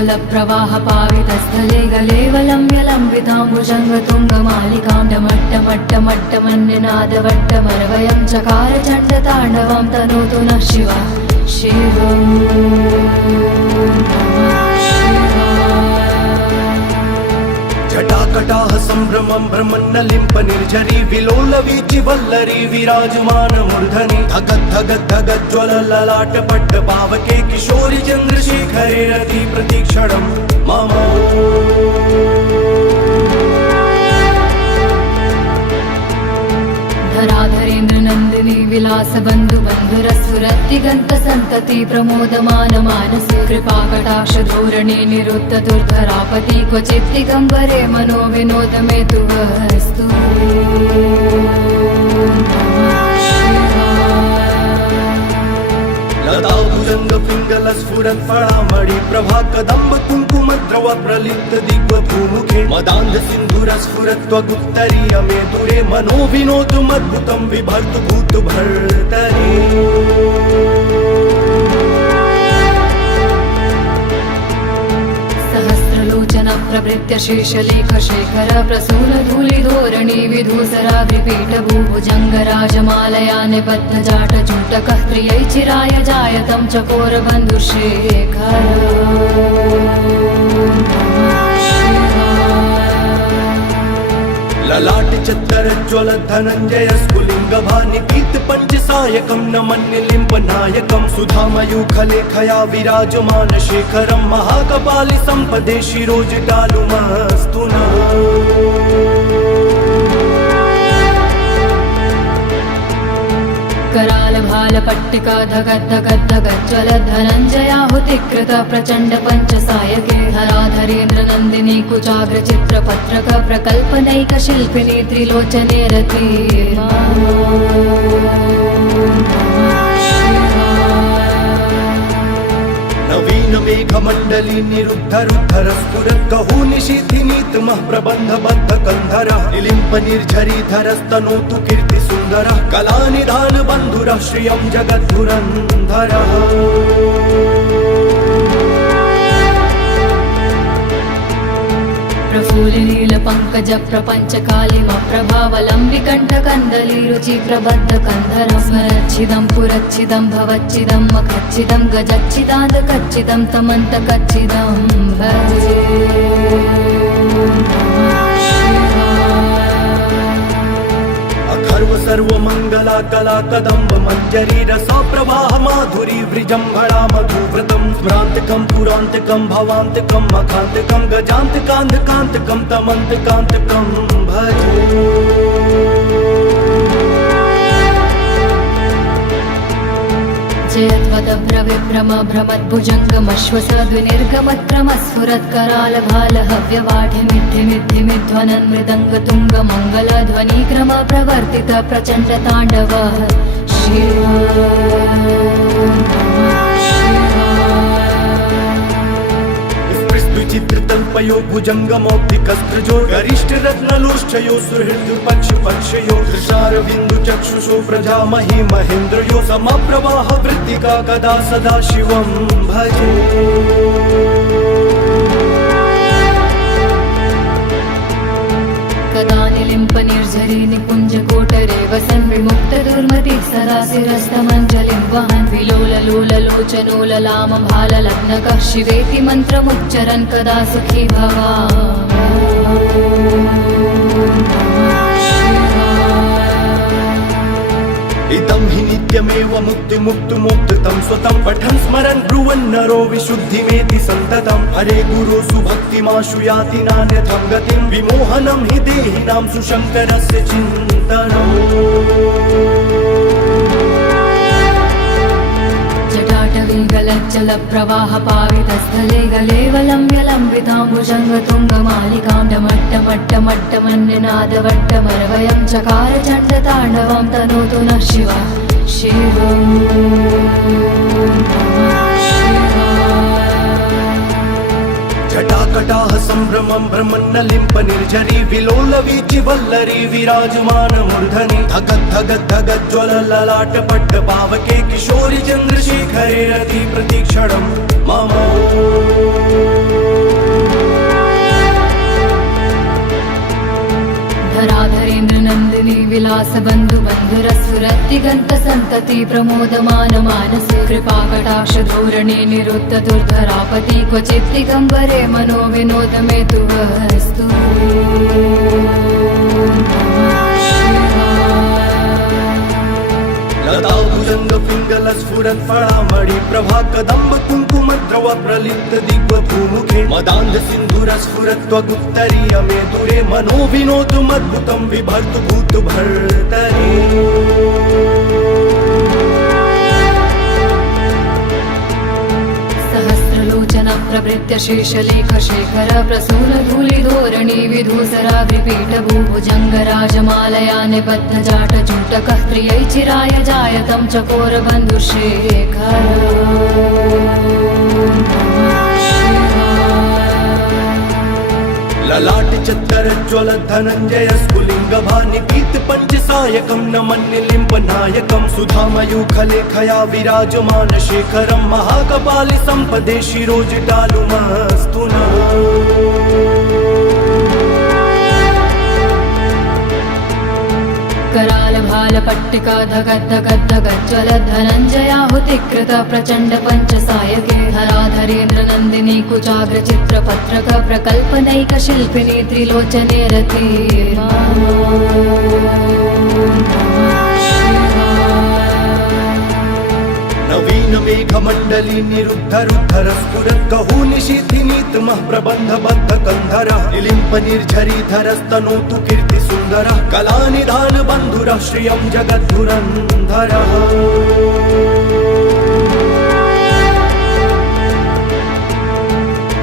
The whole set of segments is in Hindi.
जलप्रवाहपावितस्थले गलेवलम्ब्यलम्बिताम्बुजङ्गतुङ्गमालिकां डमट्टमट्टमट्टमन्यनादवट्टमरवयं चकार चण्डताण्डवं तनोतु नः शिवः शिवम् जटाकटाह सम्भ्रमं भ्रमन्नलिम्प निर्झरी विलोल वीचि वल्लरी विराजमान मूर्धनि धगत् धगत् धगत् ज्वल ललाट पट्ट पावके किशोरि चन्द्रशेखरे रति प्रतीक्षणं मम धराधरेन्द्र नन्दिनी विलास बन्धु बन्धुरस्फुरद्दिगन्त सन्तति प्रमोदमान मानसे कृपाकटाक्ष धोरणे निरुद्ध दुर्धरापति क्वचित् दिगम्बरे मनो विनोद मे तु वस्तु लताभुजंग पिंगल स्फुरत् फळामणि प्रभा कदम्ब कुंकुम द्रव प्रलिप्त दिग्व भूमुखे मदान्ध सिन्धुर स्फुरत् त्वगुत्तरीय मे दूरे मनो विनोदमद्भुतं बिभर्तु भूत भर्तरि सहस्रलोचन प्रभृत्य शेषलेख शेखर प्रसून धूलिधोरणी विधूसराग्रिपीठ भूभुजङ्गराजमालया निबद्ध जाट जूटकः त्रियै चिराय जायतं चकोर बन्धुशेखर ललाट चत्तर ज्वल धनञ्जय स्फुलिंग भानि पीत पंचसायकं नमन्यलिम्प नायकं सुधामयूखलेखया विराजमान शेखरं महाकपालि संपदे शिरोजटालुमस्तु नः कराल भाल पट्टिका धगद् धगद् धगद् ज्वल धनञ्जयाहुतिकृत प्रचण्ड पञ्चसायके धराधरेन्द्र नन्दिनी कुचाग्र चित्रपत्रक प्रकल्पनैक शिल्पिनी त्रिलोचने रति नवीन मेघमण्डली निरुद्ध रुद्धर स्फुरत् कहू निशीथिनीतमः प्रबन्ध बद्ध कन्धरः निलिम्प निर्झरी धरस्तनोतु कीर्ति सुन्दरः कलानिधान बन्धुरः श्रियं जगद्धुरन्धरः प्रफुल्लिनील पंकज प्रपंच कालिम प्रभावलम्बिकण्ठ कन्दली रुचि प्रबद्ध कन्धरं स्मरच्छिदं पुरच्छिदं भवच्छिदं मखच्छिदं गजच्छिदान्त कच्चिदं तमन्त कच्चिदं भजे अखर्व सर्वमङ्गला कला कदम्ब मञ्जरी रसा प्रवाह माधुरी वृजम्भणा मधुव्रतं स्मरान्तकं पुरान्तकं भवान्तकं मखान्तकं गजान्तकान्धकान्तकं तमन्तकान्तकं भजे जयत्वदभ्रविभ्रम भ्रमद्भुजङ्गमश्वसद्विनिर्गमत्क्रमस्फुरत्कराल भाल हव्यवाढिमिद्धिमिद्धिमिध्वनन् मृदङ्गतुङ्ग मङ्गलध्वनिक्रम प्रवर्तित प्रचण्ड ताण्डव चित्रतल्पयो भुजङ्गमौक्तिकस्त्रजो गरिष्ठ रत्नलोष्ठयो सुहृदपक्षपक्षयो दृशारविन्दु चक्षुषो प्रजामहि महेन्द्रयो समप्रवाह वृत्तिका कदा सदा शिवं भजे कदा निलिम्प निर्झरी निकुञ्ज कोटरे वसन् विमुक्त दुर्मति सदा शिरस्तमञ्जलिं वहन् विलोल लोल लोचनो ललाम भाल लग्नकः शिवेति मन्त्रमुच्चरन् कदा सुखी इदं हि नित्यमेव मुक्तिमुक्तुमुक्तं स्वतं पठन् स्मरन् ब्रुवन् नरो विशुद्धिमेति सन्ततं हरे गुरो सुभक्तिमाशु याति नान्यथं गतिं विमोहनं हि देहिनां सुशङ्करस्य चिन्तनम् जटाटवीगलज्जलप्रवाहपावितस्थले गलेवलम्ब्यलम्बिताम्बुजङ्गतुङ्गमालिकां डमट्टमट्टमट्टमन्यनादवट्टमरवयं चकार चण्डताण्डवं तनोतु नः शिवः शिवम् जटाकटाह सम्भ्रमं भ्रमन्नलिम्प निर्झरी विलोलवीचि वल्लरी विराजमान मूर्धनि धगद्धगद्धगज्ज्वल ललाट पट्ट पावके किशोरि चन्द्रशेखरे रति प्रतीक्षणं मम धराधरेन्द्र नन्दिनी विलास बन्धु बन्धुरस्फुरत्तिगन्त सन्तति प्रमोदमान मानसे कृपा कटाक्ष धोरणे निरुद्ध दुर्धरापति क्वचित् दिगम्बरे मनो विनोद मे तु वस्तु लताभुजंग पिंगल स्फुरत् फळामणि प्रभा कदम्ब कुंकुम द्रव प्रलिप्त दिग्व भूमुखे मदान्ध सिन्धुर स्फुरत् त्वगुत्तरीय मे दूरे मनो विनोदमद्भुतं बिभर्तु भूत भर्तरि सहस्रलोचन प्रभृत्य शेषलेख शेखर प्रसून धूलिधोरणी विधूसराग्रिपीठ भूभुजङ्ग राजमालया निबद्ध जाट जूटकः प्रियै चिराय जायतं चकोर बन्धुशेखर ललाट चत्तर ज्वल धनंजय स्फुलिंग भानि पीत पंच सायकं नमन्निलिम्प नायकं सुधामयूखलेखया विराजमान शेखरं महाकपालि संपदे शिरोजटालुमस्तु कराल भाल पट्टिका धगद्धगद्धगज्ज्वल धनञ्जयाहुतिकृत प्रचण्ड पंच सायके धराधरेन्द्र नन्दिनी कुचाग्र चित्र पत्रक प्रकल्पनैक शिल्पिनी त्रिलोचने रति नवीन मेघ मंडली निरुद्ध रुद्धर स्फुरत् कहू निशीथिनीतमः प्रबंध बद्ध कंधर निलिम्प निर्झरी धरस्तनोतु कीर्ति सुंदर कला निधान बंधुर श्रियं जगद्धुरंधर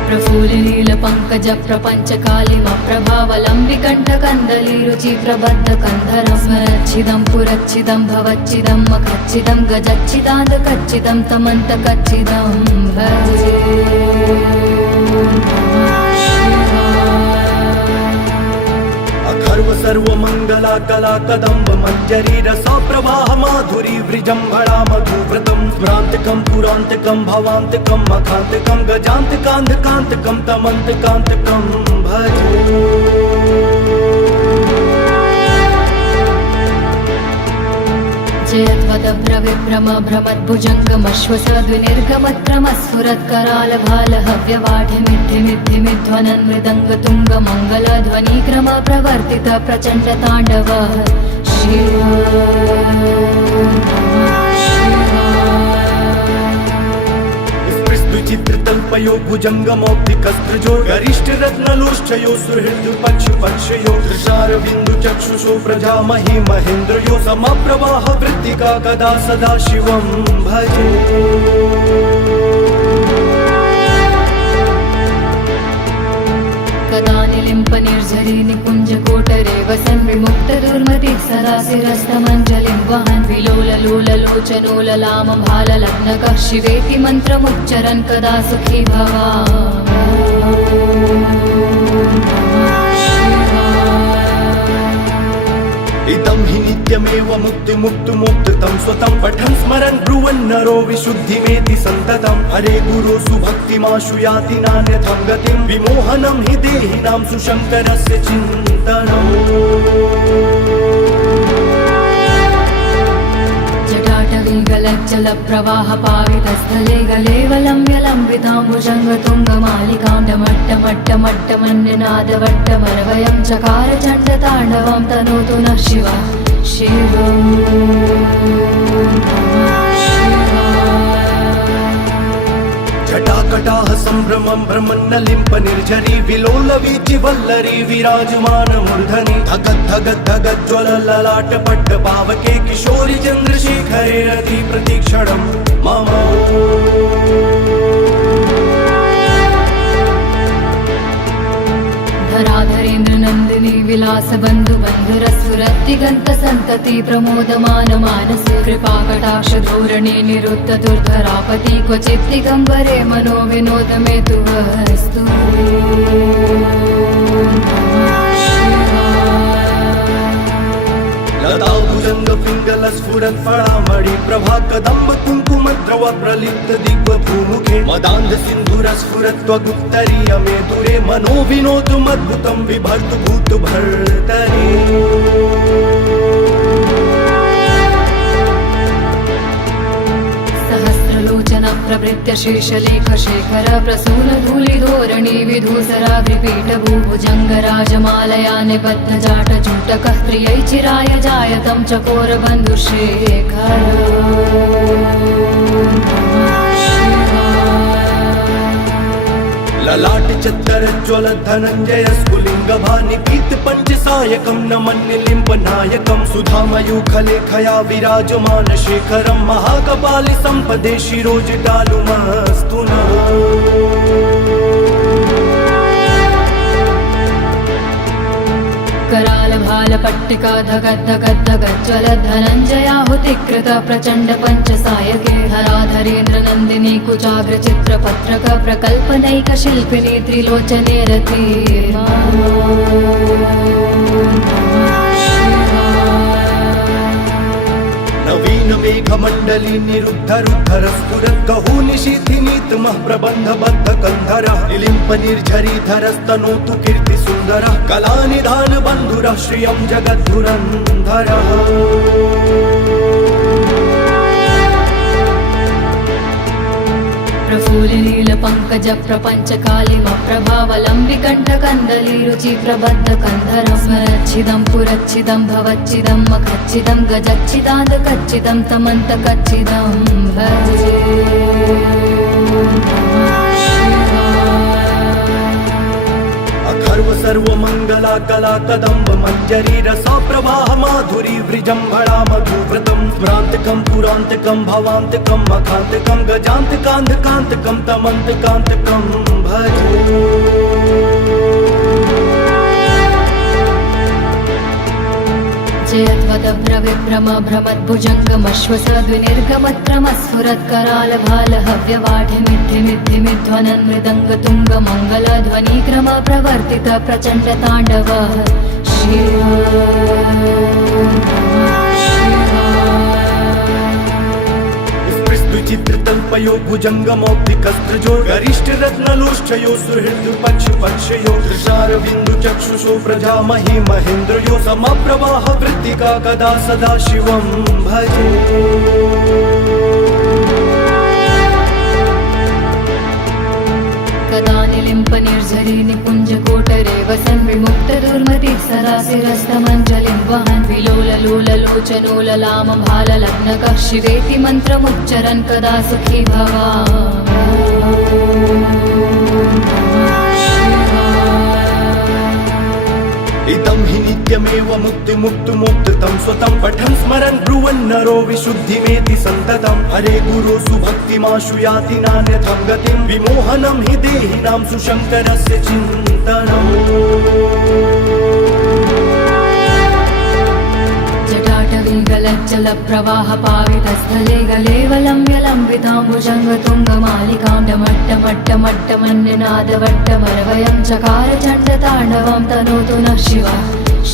प्रफुल्लील पंकज प्रपंच कालिम प्रभावलंबिकंठ कंदली रुचि प्रबद्ध कंधरं स्मरच्छिदं पुरच्छिदं भवच्छिदं मखच्छिदं गजच्छिदान्त कच्चिदं तमन्त कच्चिदं भजे अखर्व सर्व मंगला कला कदम्ब मंजरी रसा प्रवाह माधुरी वृजंभणा मधुव्रतम स्मरांतकं पुरांतकं भवांतकं मखांतकं गजांतकांतकांतकं तमंतकांतकं भजे जयत्वदभ्रविभ्रम भ्रमद्भुजङ्गमश्वसद्विनिर्गमत्क्रमस्फुरत्कराल भाल हव्यवाढिमिद्धिमिद्धिमिध्वनन् मृदङ्ग तुङ्ग मङ्गलध्वनिक्रम प्रवर्तित प्रचण्ड ताण्डव चित्रतल्पयो भुजङ्गमौक्तिकस्त्रजो गरिष्ठ रत्नलोष्ठयो सुहृद पक्ष पक्षयो तुषार बिंदु चक्षुषो प्रजामहि महेन्द्रयो समप्रवाह वृत्तिका कदा सदा शिवं भजे कदा निलिम्प निर्झरी निकुञ्ज कोटरे वसन् विमुक्त दुर्मतिः सदा शिरस्तमञ्जलिं वहन् विलोललोललोचनोललाम भाललग्नकः शिवेति मन्त्रमुच्चरन् कदा सुखी इदं हि नित्यमेव मुक्तिमुक्तुमुक्तं स्वतं पठन् स्मरन् ब्रुवन् नरो विशुद्धिमेति सन्ततं हरे गुरो सुभक्तिमाशु याति नान्यथं गतिं विमोहनं हि देहिनां सुशङ्करस्य चिन्तनम् जटाटवीगलज्जल प्रवाह पावितस्थले गलेवलम्ब्यलम्बिताम्बुजङ्गतुङ्गमालिकां डमट्टमट्टमट्टमन्यनादवट्टमरवयं चकार चण्डताण्डवं तनोतु नः शिवः शिवम् जटाकटाह सम्भ्रमं भ्रमन्नलिम्प निर्झरी विलोलवीचि वल्लरी विराजमान मूर्धनि धगद्धगद्धगज्ज्वल ललाट पट्ट पावके किशोरि चन्द्रशेखरे रति प्रतीक्षणं मम धराधरेन्द्र नन्दिनी नन्दिनी विलास बन्धु बन्धुरस्फुरद्दिगन्त सन्तति प्रमोदमान मानसे कृपाकटाक्ष धोरणे निरुद्ध दुर्धरापति क्वचित् दिगम्बरे मनो विनोद मे तु वस्तु लता भुजंग पिंगल स्फुरत् फळामणि प्रभा कदम्ब कुंकुम द्रव प्रलिप्त दिग्व भूमुखे मदान्ध सिन्धुर स्फुरत् त्वगुत्तरीय मे दुरे मनो विनोदमद्भुतं बिभर्तु भूत भर्तरि सहस्रलोचन प्रभृत्य शेषलेख शेखर प्रसून धूलिधोरणी विधूसराग्रिपीठ भूभुजङ्ग राजमालया निबद्ध जाट जूटकः प्रियै चिराय जायतं चकोर बन्धुशेखर ललाट चत्तर ज्वल धनञ्जय स्फुलिंग भानि पीत पंचसायकं नमन्निलिम्ब नायकं सुधामयूखलेखया विराजमान शेखरं महाकपालि संपदे शिरोजटालुमस्तु नः कराल भाल पट्टिका धगद्धगद्धगज्ज्वल धनञ्जयाहुतिकृत प्रचण्ड पञ्चसायके धराधरेन्द्र नन्दिनी कुचाग्र चित्रपत्रक प्रकल्पनैक शिल्पिनी त्रिलोचने रते नवीन मेघमण्डली निरुद्ध रुद्धर स्फुरत् गहू निशीथिनीतमः प्रबन्ध बद्ध कन्धरः निलिम्प निर्झरीधरस्तनोतु कीर्ति सुन्दरः कलानिधान बन्धुरः श्रियं जगद्धुरन्धरः प्रफुल्लिनील पंकज प्रपंच कालिम प्रभावलंबिकंठ कंदली रुचि प्रबद्ध कंधरं स्मरच्छिदं पुरच्छिदं भवच्छिदं मखच्छिदं गजच्छिदान्त कच्चिदं तमन्त कच्चिदं भजे अखर्व सर्वमङ्गला कला कदम्ब मञ्जरी रसा प्रवाह माधुरी वृजम्भणा मधुव्रतं स्मरान्तकं पुरान्तकं भवान्तकं मखान्तकं गजान्तकान्धकान्तकं तमन्तकान्तकं भजे जयत्वदभ्रविभ्रम भ्रमद्भुजङ्गमश्वसद्विनिर्गमत्रमस्फुरत्कराल भाल हव्यवाढिमिद्धिमिद्धिमिध्वनन् मृदङ्ग तुङ्ग मङ्गलध्वनिक्रम प्रवर्तित प्रचण्ड ताण्डव चित्रतल्पयो भुजङ्गमौक्तिकस्त्रजो गरिष्ठ रत्नलोष्ठयो सुहृद पक्ष पक्षयो दृशारविन्दु चक्षुषो प्रजामहि महेन्द्रयो समप्रवाह वृत्तिका कदा सदा शिवं भजे कदा निलिम्प निर्झरी निकुञ्ज कोटरे वसन् विमुक्त दुर्मतिः सदा शिरस्तमञ्जलिं वहन् विलोललोललोचनोललाम भाललग्नकः शिवेति मन्त्रमुच्चरन् कदा सुखी इदं हि नित्यमेव मुक्तिमुक्तुमुक्तं स्वतं पठन् स्मरन् ब्रुवन् नरो विशुद्धिमेति सन्ततं हरे गुरो सुभक्तिमाशु याति नान्यथं गतिं विमोहनं हि देहिनां सुशङ्करस्य चिन्तनम् जटाटवीगलज्जल प्रवाह पावितस्थले गलेवलम्ब्यलम्बिताम्बुजङ्गतुङ्गमालिकां डमट्टमट्टमट्टमन्यनादवट्टमरवयं चकार चण्डताण्डवं तनोतु नः शिवः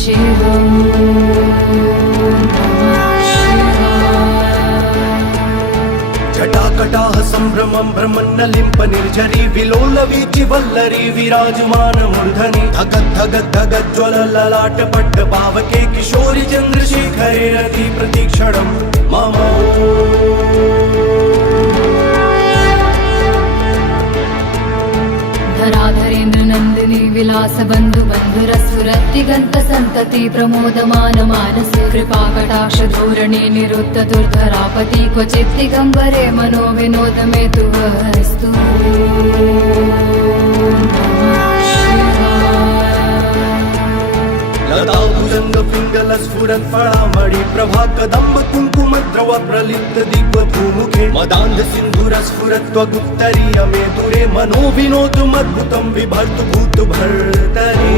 शिवम् जटाकटाह सम्भ्रमं भ्रमन्नलिम्प निर्झरी विलोलवीचि वल्लरी विराजमान मूर्धनि धगद्धगद्धगज्ज्वल ललाट पट्ट पावके किशोरि चन्द्रशेखरे रति प्रतीक्षणं मम धराधरेन्द्र नन्दिनी विलास बन्धु बन्धुरस्फुरद्दिगन्त सन्तति प्रमोदमान मानसे कृपाकटाक्ष धोरणे निरुद्ध दुर्धरापति क्वचित् दिगम्बरे मनो विनोद मे तु वस्तु लता भुजंग पिंगल स्फुरत् फळामणि प्रभा कदम्ब कुंकुम द्रव प्रलिप्त दिग्व भूमुखे मदान्ध सिन्धुर स्फुरत् त्वगुत्तरीय मे दुरे मनो विनोदमद्भुतं बिभर्तु भूत भर्तरि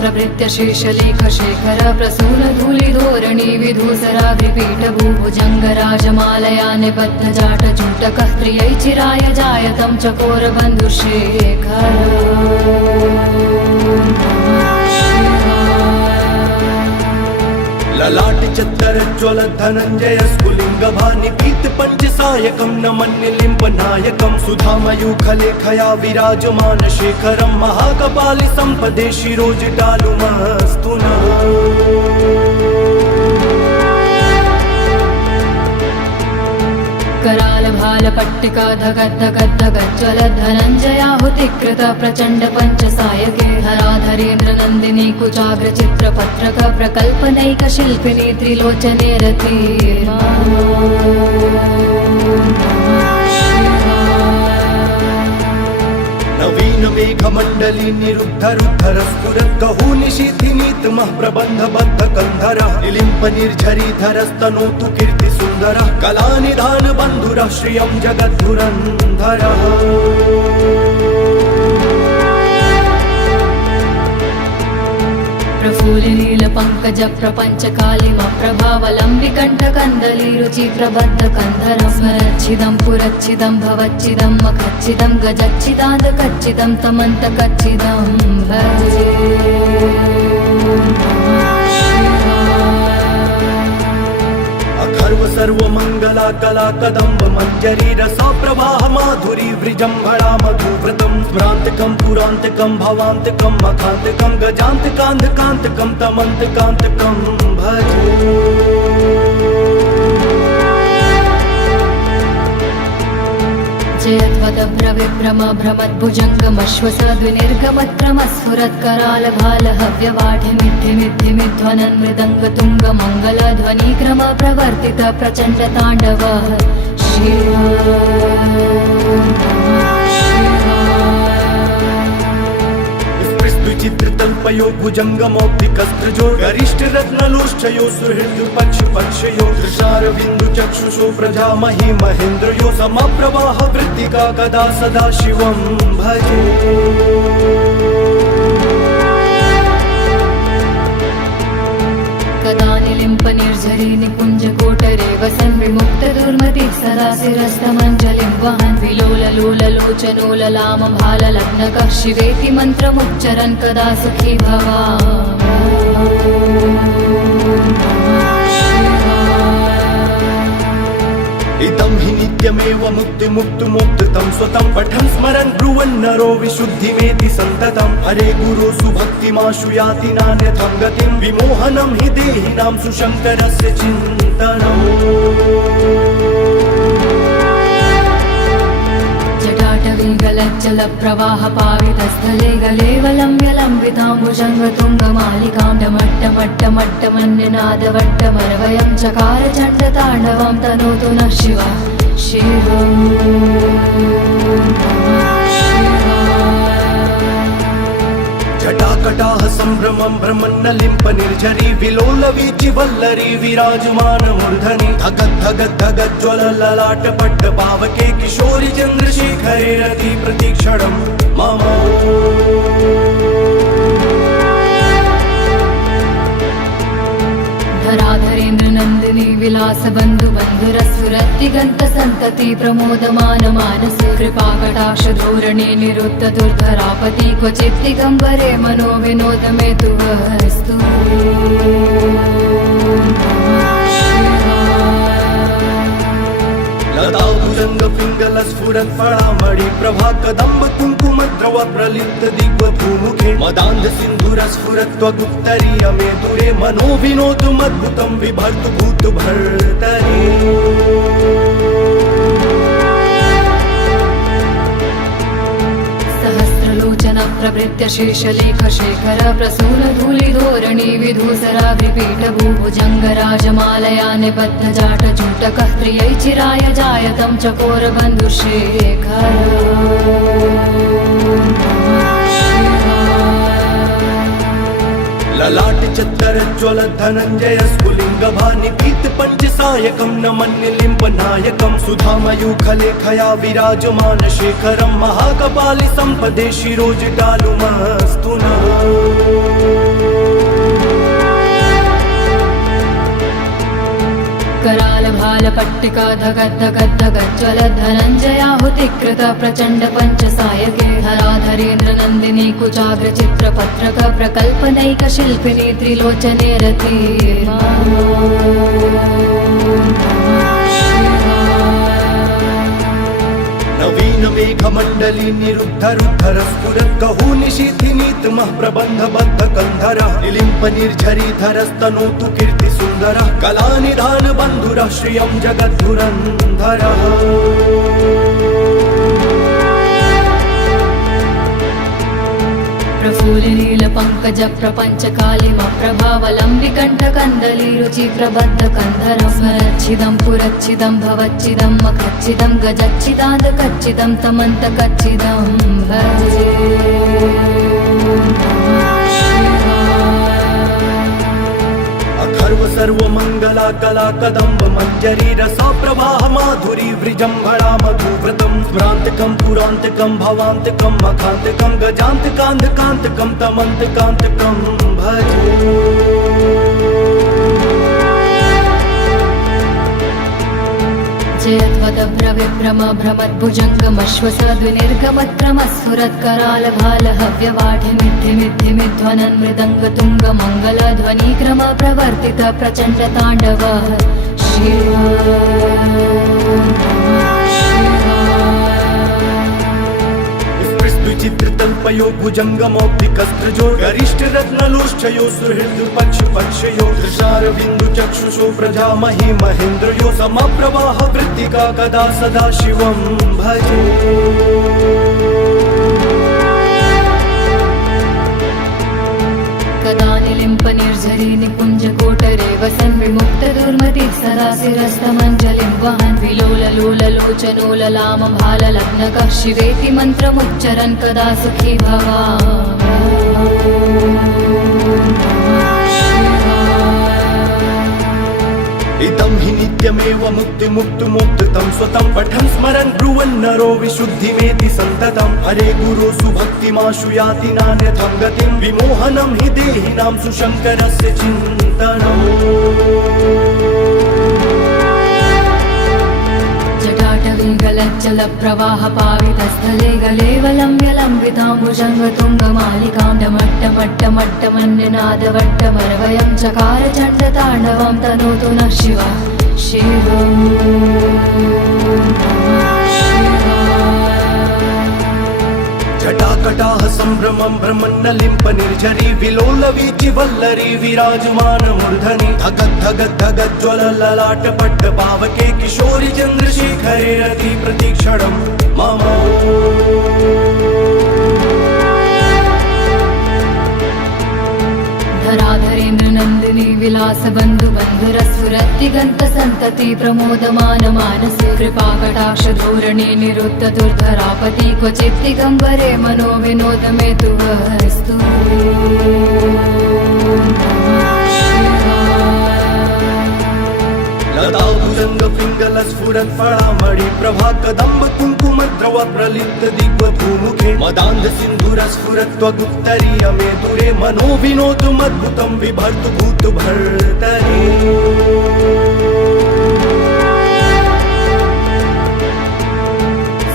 प्रभृत्य शेषलेख शेखर प्रसून धूलिधोरणी विधूसराग्रिपीठ भूभुजङ्गराजमालया निबद्ध जाट जूटकः त्रियै चिराय जायतं चकोर बन्धुशेखर ललाट चत्तर ज्वल धनञ्जय स्फुलिंग भानि पीत पंचसायकं नमन्यलिम्ब नायकं सुधामयूखलेखया विराजमान शेखरं महाकपालि संपदे शिरोजटालुमस्तु नः। कराल भाल पट्टिका धगद्धगद्धगज्ज्वल धनञ्जयाहुतिकृत प्रचण्ड पञ्चसायके हराधरेन्द्र नन्दिनी कुचाग्र चित्रपत्रक प्रकल्पनैक शिल्पिनी त्रिलोचने रति नवीन मेघमण्डली निरुद्ध रुद्धर स्फुरत् कहू निशीथिनीतमः प्रबन्ध बद्ध कन्धरः निलिम्प निर्झरीधरस्तनोतु कीर्ति सुन्दरः कलानिधान बन्धुरः श्रियं जगद्धुरन्धरः। प्रफुल्लिनील पंकज प्रपंच कालिम प्रभावलंबिकंठ कंदली रुचि प्रबद्ध कंधरं स्मरच्छिदं पुरच्छिदं भवच्छिदं मखच्छिदं गजच्छिदान्त कच्चिदं तमन्त कच्चिदं भजे। अखर्व सर्वमङ्गला कला कदम्ब मञ्जरी रसा प्रवाह माधुरी वृजम्भणा मधुव्रतं स्मरान्तकं पुरान्तकं भवान्तकं मखान्तकं गजान्तकान्धकान्तकं तमन्तकान्तकं भजे। जयत्वदभ्रविभ्रम भ्रमद्भुजङ्गमश्वसद्विनिर्गमत्क्रमस्फुरत्कराल भाल हव्यवाढिमिद्धिमिद्धिमिध्वनन् मृदङ्ग तुङ्ग मङ्गलध्वनिक्रम प्रवर्तित प्रचण्ड ताण्डव चित्रतल्पयो भुजङ्गमौक्तिकस्त्रजो गरिष्ठ रत्नलोष्ठयो सुहृद्पक्षपक्षयो दृशारविन्दु चक्षुषो प्रजामहि महेन्द्रयो समप्रवाह वृत्तिका कदा सदा शिवं भजे। कदा निलिम्प निर्झरी निकुञ्ज कोटरे वसन् विमुक्त दुर्मतिः सदा शिरस्तमञ्जलिं वहन् विलोललोललोचनोललाम भाललग्नकः शिवेति मन्त्रमुच्चरन् कदा सुखी इदं हि नित्यमेव मुक्तिमुक्तुमुक्तं स्वतं पठन् स्मरन् ब्रुवन् नरो विशुद्धिमेति सन्ततं हरे गुरो सुभक्तिमाशु याति नान्यथं गतिं विमोहनं हि देहिनां सुशङ्करस्य चिन्तनम्। जटाटवीगलज्जल प्रवाह पावितस्थले गलेवलम्ब्यलम्बिताम्बुजङ्गतुङ्गमालिकां डमट्टमट्टमट्टमन्यनादवट्टमरवयं चकार चण्डताण्डवं तनोतु नः शिवः शिवम्। जटाकटाह सम्भ्रमं भ्रमन्नलिम्प निर्झरी विलोलवीचि वल्लरी विराजमान मूर्धनि धगद्धगद्धगज्ज्वल ललाट पट्ट पावके किशोरि चन्द्रशेखरे रति प्रतीक्षणं मम। धराधरेन्द्र नन्दिनी विलास बन्धु बन्धुरस्फुरद्दिगन्त सन्तति प्रमोदमान मानसे कृपाकटाक्ष धोरणे निरुद्ध दुर्धरापति क्वचित् दिगम्बरे मनो विनोद मे तु वस्तु। लताभुजङ्ग पिङ्गल स्फुरत् फलामणि प्रभा कदम्ब कुङ्कुमद्रव प्रलिप्त दिग्वधूमुखे मदान्ध सिन्धुर स्फुरत् त्वगुप्तरीय मे दुरे मनो विनोदुमद्भुतं बिभर्तु भूत भर्तरि। सहस्रलोचन प्रभृत्य शेषलेख शेखर प्रसून धूलिधोरणी विधूसराग्रिपीठ भूभुजङ्गराजमालया निबद्ध जाट जूटकः त्रियै चिराय जायतं चकोर बन्धुशेखर। ललाट चत्तर ज्वल धनञ्जय स्फुलिंग भानि पीत पंचसायकं नमन्यलिम्ब नायकं सुधामयूखलेखया विराजमान शेखरं महाकपालि संपदे शिरोजटालुमस्तु नः। धराधरालपट्टिका धगद्धगद्धगज्ज्वलद्धनञ्जयाहुतिकृत प्रचण्ड पञ्चसायके धराधरेन्द्र नन्दिनी कुचाग्र चित्रपत्रक प्रकल्पनैक शिल्पिनी त्रिलोचने रति नवीन मेघमण्डली निरुद्धरुद्धर स्फुरत् गहू निशीथिनीतमः प्रबन्धबद्ध कन्धरः निलिम्प निर्झरीधरस्तनोतु कीर्तिसुन्दरः कलानिधान बन्धुरः श्रियं जगद्धुरन्धरः प्रफुल्लिनील पंकज प्रपंच कालिम प्रभावलंबिकंठ कंदली रुचि प्रबद्ध कंधर स्मरच्छिदं पुरच्छिदं भवच्छिदं मखच्छिदं गजच्छिदान्त कच्चिदं तमन्त कच्चिदं भजे अथर्व सर्वमंगला कला कदम्ब मंजरी रसा प्रवाह माधुरी वृजंभणा मधुव्रतम स्मरांतकं पुरांतकं भवांतकं मखांतकं गजांतकांतकांतकं तमंतकांतकं भजे जयत्वदभ्रविभ्रम भ्रमद्भुजङ्गमश्वसद्विनिर्गमत्रमस्फुरत्करालभालहव्यवाढिमिद्धिमिद्धिमिध्वनन् मृदङ्गतुङ्गमङ्गलध्वनिक्रम प्रवर्तित प्रचण्ड ताण्डव चित्रतल्पयो भुजङ्गमौक्तिकस्त्रजो गरिष्ठ रत्नलोष्ठयो सुहृद पक्ष पक्षयो दृशारविन्दु चक्षुषो प्रजामहि महेन्द्रयो समप्रवाह वृत्तिका कदा सदा शिवं भजे कदा निलिम्प निर्झरी निकुञ्ज कोटरे वसन् विमुक्त दुर्मतिः सदा शिरस्तमञ्जलिं वहन् विलोललोललोचनो ललाम भाललग्नकः शिवेति मन्त्रमुच्चरन् कदा सुखी इदं हि नित्यमेव मुक्तिमुक्तुमुक्तं स्वतं पठन् स्मरन् ब्रुवन् नरो विशुद्धिमेति सन्ततं हरे गुरो सुभक्तिमाशु याति नान्यथं गतिं विमोहनं हि देहिनां सुशङ्करस्य चिन्तनम् जटाटवीगलज्जल प्रवाह पावितस्थले गलेवलम्ब्यलम्बिताम्बुजङ्गतुङ्गमालिकां डमट्टमट्टमट्टमन्यनादवट्टमरवयं चकार चण्डताण्डवं तनोतु नः शिवः शिवम् जटाकटाह सम्भ्रमं भ्रमन्नलिम्प निर्झरी विलोलवीचि वल्लरी विराजमान मूर्धनि धगद्धगद्धगज्ज्वल ललाट पट्ट पावके किशोरि चन्द्रशेखरे रति प्रतीक्षणं मम धराधरेन्द्र नन्दिनी विलास बन्धु बन्धुरस्फुरद्दिगन्त सन्तति प्रमोदमान मानसे कृपाकटाक्ष धोरणे निरुद्ध दुर्धरापति क्वचित् दिगम्बरे मनो विनोद मे तु वस्तु लताभुजङ्ग पिङ्गल स्फुरत् फलामणि प्रभा कदम्ब कुङ्कुमद्रव प्रलिप्त दिग्वधूमुखे मदान्ध सिन्धुर स्फुरत् त्वगुत्तरीय मे दुरे मनो विनोदमद्भुतं बिभर्तु भूत भर्तरि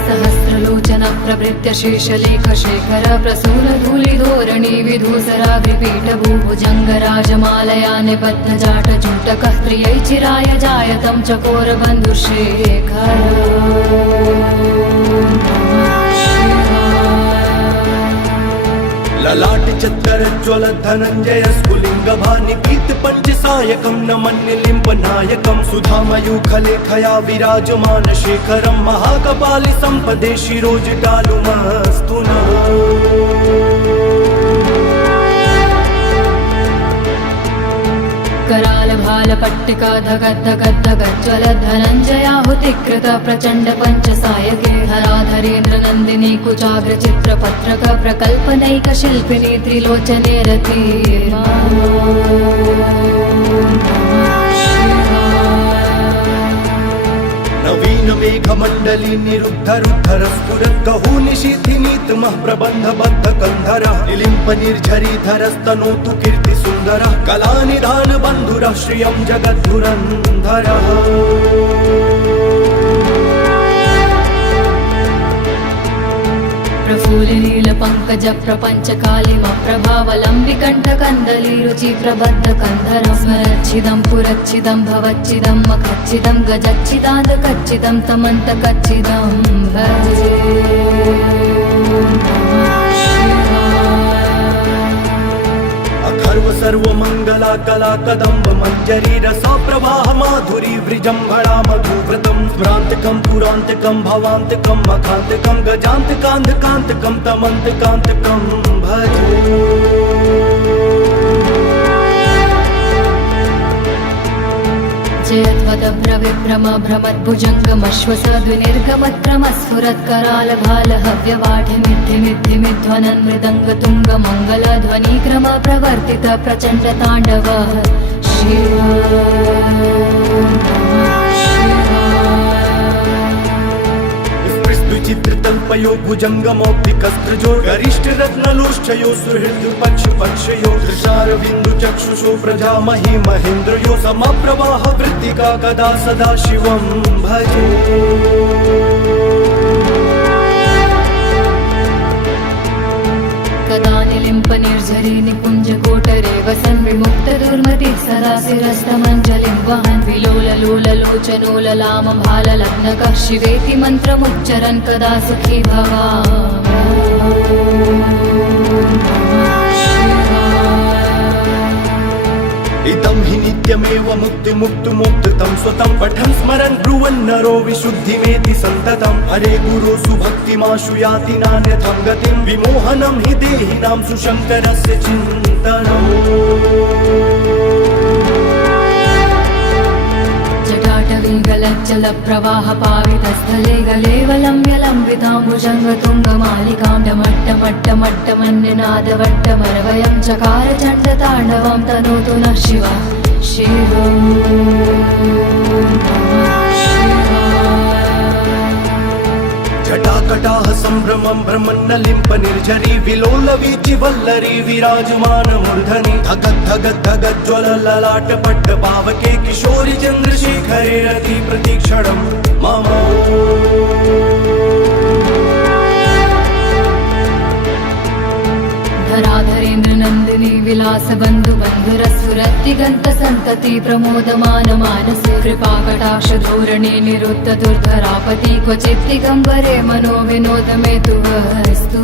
सहस्रलोचन प्रभृत्य शेषलेख शेखर प्रसून धूलिधोरणी विधूसराग्रिपीठ भूभुजङ्गराजमालया निबद्ध जाट जूटकः त्रियै चिराय जायतं चकोर बन्धुशेखर ललाट चत्तर ज्वल धनञ्जय स्फुलिङ्ग भानिपीत पञ्चसायकं नमन्निलिम्प नायकं सुधामयूखलेखया विराजमान शेखरं महाकपालि सम्पदे शिरोजटालुमस्तु नः करालभालपट्टिका धगद्धगद्धगज्ज्वलद्धनञ्जयाहुतिकृत प्रचण्ड पञ्चसायके धराधरेन्द्र नन्दिनी कुचाग्र चित्रपत्रक प्रकल्पनैक शिल्पिनी त्रिलोचने रति नवीन मेघमण्डली निरुद्धरुद्धर स्फुरत् गहू निशीथिनीतमः प्रबन्धबद्ध कन्धरः निलिम्प निर्झरीधरस्तनोतु कीर्तिसुन्दरः कलानिधान बन्धुरः श्रियं जगद्धुरन्धरः प्रफुल्लिनील पंकज प्रपंच कालिम प्रभावलंबिकंठ कंदली रुचि प्रबद्ध कंधर स्मरच्छिदं पुरच्छिदं भवच्छिदं मखच्छिदं गजच्छिदान्त कच्छिदं तमन्त कच्छिदं भजे अखर्व सर्वमङ्गला कला कदम्ब मञ्जरी रसा प्रवाह माधुरी वृजम्भणा मधुव्रतं स्मरान्तकं पुरान्तकं भवान्तकं मखान्तकं गजान्तकान्धकान्तकं तमन्तकान्तकं भजे जयत्वदभ्रविभ्रम भ्रमद्भुजङ्गमश्वसद्विनिर्गमत्रमस्फुरत्करालभालहव्यवाढिमिद्धिमिद्धिमिध्वनन् मृदङ्गतुङ्गमङ्गलध्वनिक्रम प्रवर्तित प्रचण्ड ताण्डव शिव चित्रतल्पयो भुजङ्गमौक्तिकस्त्रजो गरिष्ठरत्नलोष्ठयो सुहृद्पक्षपक्षयो दृशारविन्दुचक्षुषो प्रजामहि महेन्द्रयो समप्रवाह वृत्तिका कदा सदा शिवं भजे कदा निलिम्प निर्झरी निकुञ्ज कोटरे वसन् विमुक्त दुर्मतिः सदा शिरस्तमञ्जलिं वहन् विलोललोललोचनोललाम भाललग्नकः शिवेति मन्त्रमुच्चरन् कदा सुखी इदं हि नित्यमेव मुक्तिमुक्तुमुक्तं स्वतं पठन् स्मरन् ब्रुवन् नरो विशुद्धिमेति सन्ततं हरे गुरो सुभक्तिमाशु याति नान्यथं गतिं विमोहनं हि देहिनां सुशङ्करस्य चिन्तनम् जटाटवीगलज्जल प्रवाह पावितस्थले गलेवलम्ब्यलम्बिताम्बुजङ्गतुङ्गमालिकां डमट्टमट्टमट्टमन्यनादवट्टमरवयं चकार चण्डताण्डवं तनोतु नः शिवः शिवम् जटाकटाः सम्भ्रमं भ्रमन्नलिम्प निर्झरी विलोलवीचि वल्लरी विराजमान मूर्धनि धगद्धगद्धगज्ज्वलललाटपट्ट पावके किशोरि चन्द्रशेखरे रति प्रतीक्षणं मम धराधरेन्द्र नन्दिनी विलास बन्धु बन्धुरस्फुरत्तिगन्त सन्तति प्रमोदमान मानसे कृपाकटाक्ष धोरणे निरुद्ध दुर्धरापति क्वचित् दिगम्बरे मनो विनोद मे तु वस्तु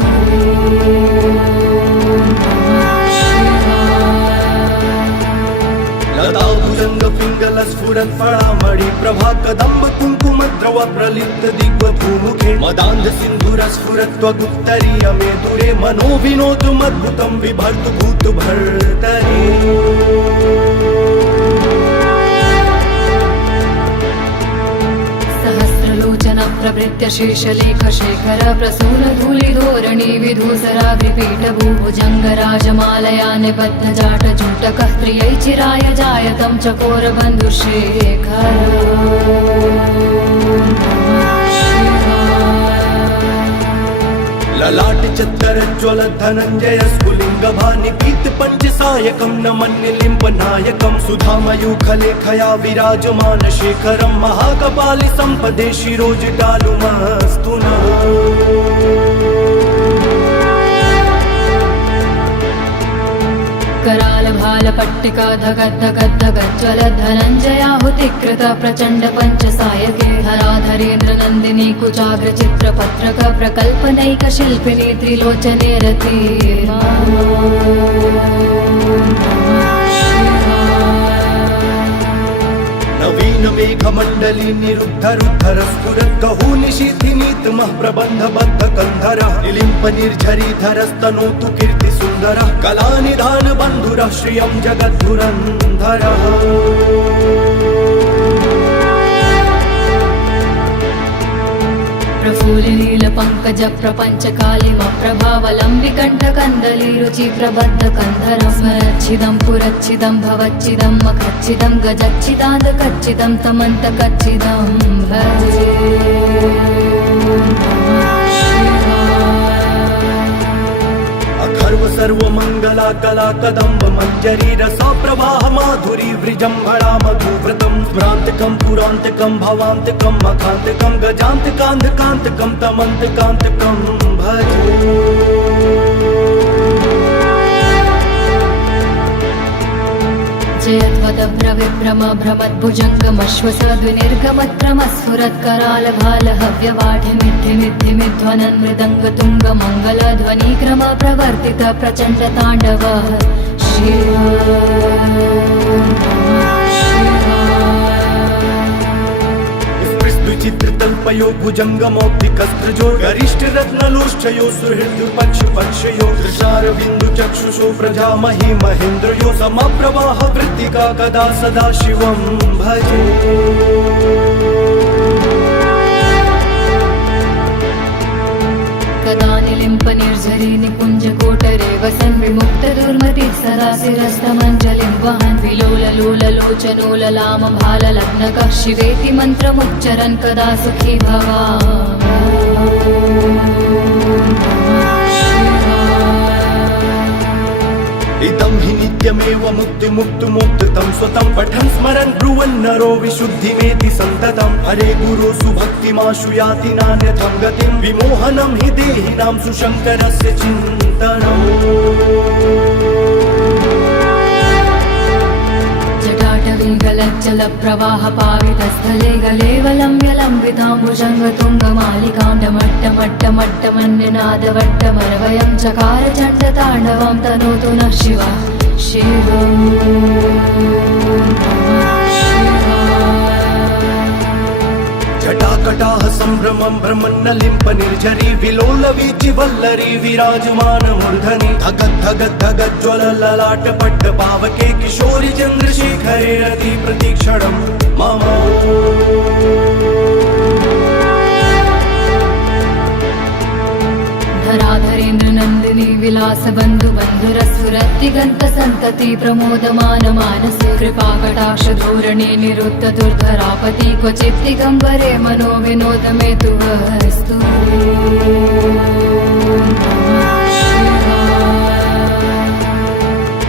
लताभुजङ्ग पिङ्गल स्फुरत् फलामणि प्रभा कदम्ब कुङ्कुमद्रव प्रलिप्त दिग्वधूमुखे मदान्ध सिन्धुर स्फुरत् त्वगुत्तरीय मे दुरे मनो विनोदमद्भुतं बिभर्तु भूत भर्तरि सहस्रलोचन प्रभृत्य शेषलेख शेखर प्रसून धूलिधोरणी विधूसराग्रिपीठ भूभुजङ्गराजमालया निबद्ध जाट जूटकः प्रियै चिराय जायतं चकोर बन्धुशेखर ललाट चत्तरज्ज्वल धनञ्जय स्फुलिङ्ग भानिपीत पञ्चसायकं नमन्निलिम्प नायकं सुधामयूखलेखया विराजमान शेखरं महाकपालि सम्पदे शिरोजटालुमस्तु नः कराल भाल पट्टिका धगद्धगद्धगज्ज्वल धनञ्जयाहुतिकृत प्रचण्ड पञ्चसायके धराधरेन्द्र नन्दिनी कुचाग्र चित्रपत्रक प्रकल्पनैक शिल्पिनी त्रिलोचने रति नवीन मेघमण्डली निरुद्धरुद्धर स्फुरत् गहू निशीथिनीतमः प्रबन्धबद्ध कन्धरः निलिम्प निर्झरीधरस्तनोतु कीर्तिसुन्दरः कलानिधान बन्धुरः श्रियं जगद्धुरन्धरः प्रफुल्लिनीलपङ्कज प्रपञ्चकालिमप्रभावलम्बिकण्ठकन्दलीरुचि प्रबद्धकन्धरं स्मरच्छिदं पुरच्छिदं भवच्छिदं मखच्छिदं गजच्छिदान्तकच्छिदं तमन्तकच्छिदं भजे। अखर्व सर्वमङ्गला कला कदम्ब मञ्जरी रसा प्रवाह माधुरी वृजम्भणा मधुव्रतं स्मरान्तकं पुरान्तकं भवान्तकं मखान्तकं गजान्तकान्धकान्तकं तमन्तकान्तकं भजे। जयत्वदभ्रविभ्रम भ्रमद्भुजङ्गमश्वसद्विनिर्गमत्रमस्फुरत्करालभालहव्यवाढिमिद्धिमिद्धिमिध्वनन् मृदङ्गतुङ्गमङ्गलध्वनिक्रम प्रवर्तित प्रचण्डताण्डवः शिव। विचित्रतल्पयो भुजङ्गमौक्तिकस्त्रजो गरिष्ठरत्नलोष्ठयो सुहृद्पक्षपक्षयो दृशारविन्दुचक्षुषो प्रजामहि महेन्द्रयो समप्रवाह वृत्तिका कदा सदा शिवं भजे। कदा निलिम्पनिर्झरी निकुञ्जकोटरे वसन् विमुक्तदुर्मतिः सदा शिरस्तमञ्जलिं वहन् विलोललोललोचनोललामभाललग्नकः शिवेति मन्त्रमुच्चरन् कदा सुखी इदं हि नित्यमेव मुक्तिमुक्तुमुक्तं स्वतं पठन् स्मरन् ब्रुवन् नरो विशुद्धिमेति सन्ततं हरे गुरो सुभक्तिमाशु याति नान्यथं गतिं विमोहनं हि देहिनां सुशङ्करस्य चिन्तनम्। जटाटवीगलज्जलप्रवाहपावितस्थले गलेवलम्ब्यलम्बिताम्बुजङ्गतुङ्गमालिकां डमट्टमट्टमट्टमन्यनादवट्टमरवयं चकार चण्डताण्डवं तनोतु नः शिवः शिवम्। जटाकटाः सम्भ्रमं भ्रमन्नलिम्प निर्झरी विलोलवीचिवल्लरी विराजमानमूर्धनि धगद्धगद्धगज्ज्वलललाटपट्टपावके किशोरि चन्द्रशेखरे रति प्रतीक्षणं मम। धराधरेन्द्रनन्दिनी विलासबन्धुबन्धुरस्फुरत्तिगन्तसन्तति प्रमोदमानमानसे कृपाकटाक्षधोरणे निरुद्धदुर्धरापति क्वचित् दिगम्बरे मनो विनोदमेतु वस्तु।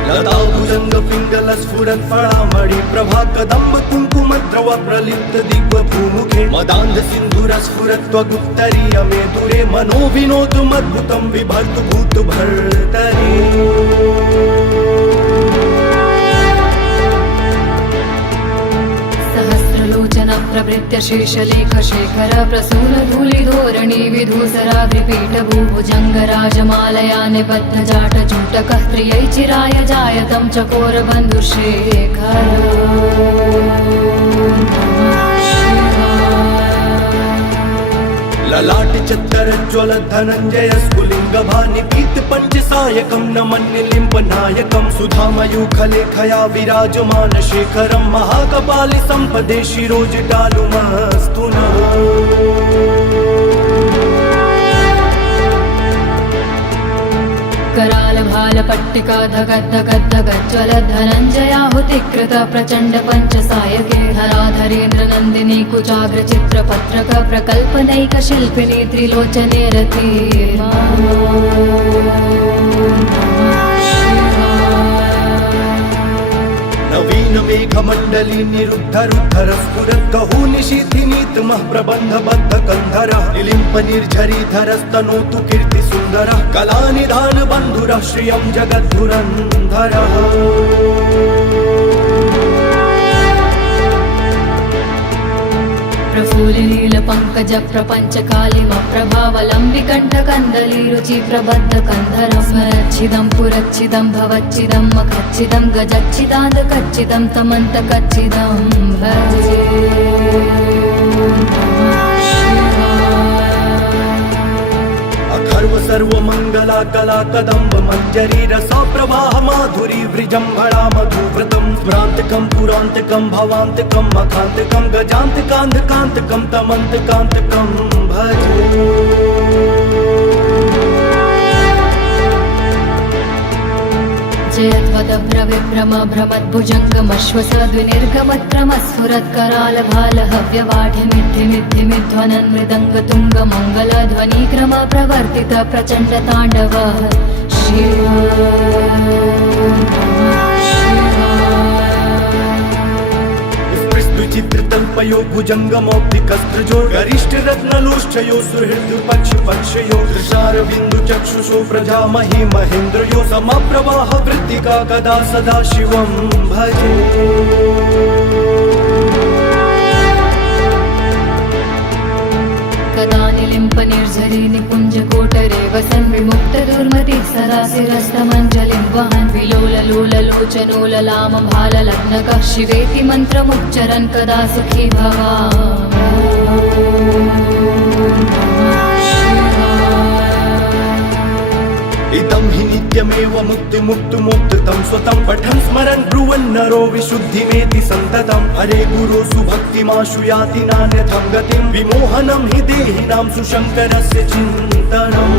लताभुजङ्गपिङ्गलस्फुरत्फलामणि प्रभा कदम्ब कुङ्कुमद्रव प्रलिप्त दिग्वभूमुखे मदान्ध सिन्धुरस्फुरत्वगुप्तरीय मे दुरे मनो विनोदमद्भुतं बिभर्तु भूतभर्तरि। प्रभृत्य शेषलेखशेखर प्रसूनधूलिधोरणी विधूसराग्रिपीठभूभुजङ्गराजमालया निबद्धजाटजूटकः त्रियै चिराय जायतं चकोरबन्धुशेखर। ललाट चत्तरज्ज्वल धनञ्जय स्फुलिङ्गभानिपीत पञ्चसायकं नमन्निलिम्प नायकं सुधामयूखलेखया विराजमान शेखरं महाकपालि सम्पदे शिरोजटालुमस्तु नः। करालभालपट्टिका धगद्धगद्धगज्ज्वलधनञ्जयाहुतिकृत प्रचण्ड पञ्चसायके धराधरेन्द्रनन्दिनी कुचाग्रचित्रपत्रक प्रकल्पनैकशिल्पिनी त्रिलोचने रति। नवीन मेघमण्डली निरुद्धरुद्धर स्फुरद्गहू निशीथिनीतमः प्रबन्धबद्ध कन्धरः निलिम्प निर्झरीधरस्तनोतु कीर्तिसुन्दरः कलानिधान बन्धुरः श्रियं जगद्धुरन्धरः। प्रफुल्लिनीलपङ्कज प्रपञ्चकालिमप्रभावलम्बिकण्ठकन्दलीरुचि प्रबद्धकन्धरं स्मरच्छिदं पुरच्छिदं भवच्छिदं मखच्छिदं गजच्छिदान्तकच्छिदं तमन्तकच्छिदं भजे। सर्वमङ्गला कला कदम्ब मञ्जरी रसा प्रवाह माधुरी वृजम्भणा मधुव्रतं स्मरान्तकं पुरान्तकं भवान्तकं मखान्तकं गजान्तकान्धकान्तकं तमन्तकान्तकं भजे। जयत्वदभ्रविभ्रम भ्रमद्भुजङ्गमश्वसद्विनिर्गमत्रमस्फुरत्करालभालहव्यवाढिमिद्धिमिद्धिमिध्वनन् मृदङ्गतुङ्गमङ्गलध्वनिक्रम प्रवर्तित प्रचण्डताण्डवः शिव चित्रतल्पयो भुजङ्गमौक्तिकस्त्रजो गरिष्ठ रत्नलोष्ठयो सुहृद्पक्षपक्षयो दृशारविन्दु चक्षुषो प्रजामहि महेन्द्रयो समप्रवाह वृत्तिका कदा सदा शिवं भजे। कदा निलिम्प निर्झरी निकुञ्जकोटरे वसन् विमुक्तदुर्मतिः सदा शिरस्तमञ्जलिं वहन् विलोललोललोचनोललाम भाललग्नकः शिवेति मन्त्रमुच्चरन् कदा सुखी इदं हि नित्यमेव मुक्तिमुक्तुमुक्तं स्वतं पठन् स्मरन् ब्रुवन् नरो विशुद्धिमेति सन्ततं हरे गुरो सुभक्तिमाशु याति नान्यथं गतिं विमोहनं हि देहिनां सुशङ्करस्य चिन्तनम्।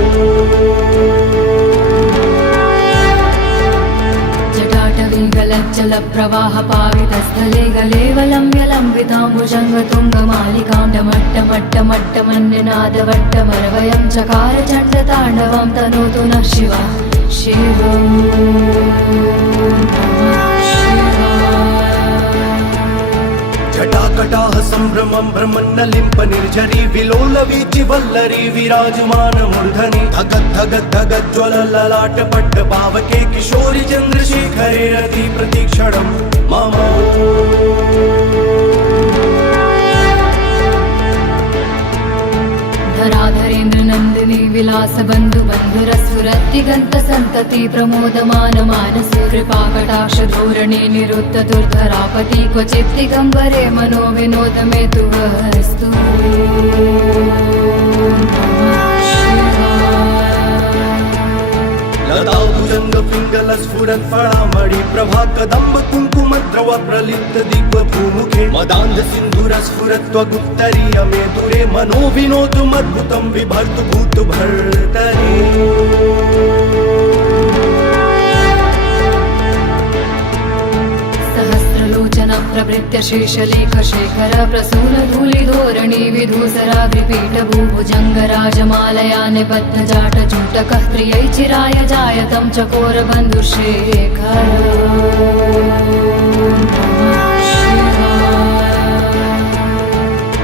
जटाटवीगलज्जलप्रवाहपावितस्थले गलेवलम्ब्यलम्बिताम्बुजङ्गतुङ्गमालिकां डमट्टमट्टमट्टमन्यनादवट्टमरवयं चकार चण्डताण्डवं तनोतु नः शिवः शिवम्। जटाकटाह सम्भ्रमं भ्रमन्नलिम्प निर्झरी विलोलवीचि वल्लरी विराजमान मूर्धनि धगद्धगद्धगज्ज्वलललाट पट्टपावके किशोरि चन्द्रशेखरे रति प्रतीक्षणं मम। धराधरेन्द्र नन्दिनी विलास बन्धु बन्धुरस्फुरत्तिगन्त सन्तति प्रमोदमान मानसे कृपाकटाक्ष धोरणे निरुद्ध दुर्धरापति क्वचित् दिगम्बरे मनो विनोद मे तु वस्तु। लताभुजङ्गपिङ्गलस्फुरत्फलामणि प्रभा कदम्ब कुङ्कुमद्रव प्रलिप्त दिग्भूमुखे मदान्ध सिन्धुरस्फुरत्वगुप्तरीय मे दुरे मनो विनोदमद्भुतं बिभर्तु भूतभर्तरि। प्रवृत्य शेषलेख शेखर प्रसून धूलिधोरणी विधूसराग्रिपीठभूभुजङ्गराजमालया निबद्धजाटजूटकः त्रियै चिराय जायतं चकोर बन्धुशेखर।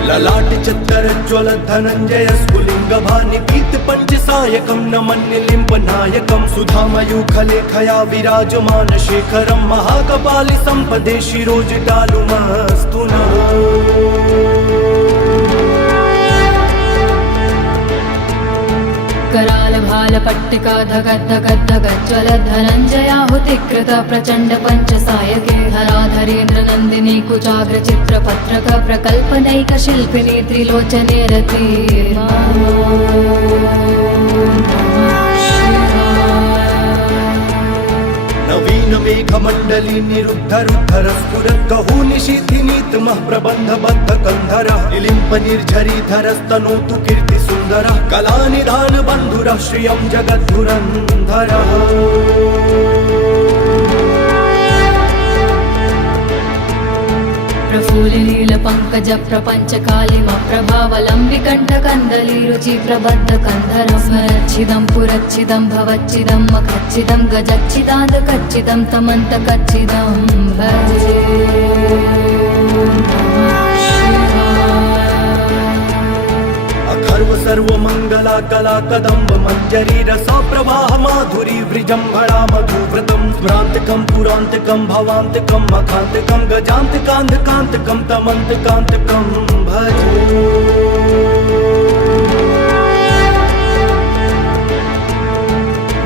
ललाट चत्तरज्ज्वल धनञ्जय स्फुलिङ्गभानिपीत पञ्चसायकं नमन्निलिम्प नायकं सुधामयूखलेखया विराजमान शेखरं महाकपालि सम्पदे शिरोजटालुमस्तु नः। करालभालपट्टिका धगद्धगद्धगज्ज्वलधनञ्जयाहुतिकृत प्रचण्ड पञ्चसायके धराधरेन्द्र नन्दिनी कुचाग्र चित्रपत्रक प्रकल्पनैक शिल्पिनी त्रिलोचने रति। नवीन मेघमण्डली निरुद्धरुद्धर स्फुरत् कहू निशीथिनीतमः प्रबन्धबद्ध कन्धरः निलिम्प निर्झरीधरस्तनोतु कीर्ति सुन्दरः कलानिधान बन्धुरः श्रियं जगद्धुरन्धरः। प्रफुल्लिनीलपङ्कज प्रपञ्चकालिमप्रभावलम्बिकण्ठकन्दली रुचिप्रबद्धकन्धरं स्मरच्छिदं पुरच्छिदं भवच्छिदं मखच्छिदं गजच्छिदान्तकच्छिदं तमन्तकच्छिदं भजे। सर्वमङ्गला कला कदम्ब मञ्जरी रसा प्रवाह माधुरी वृजम्भणा मधुव्रतं स्मरान्तकं पुरान्तकं भवान्तकं मखान्तकं गजान्तकान्धकान्तकं तमन्तकान्तकं भजे।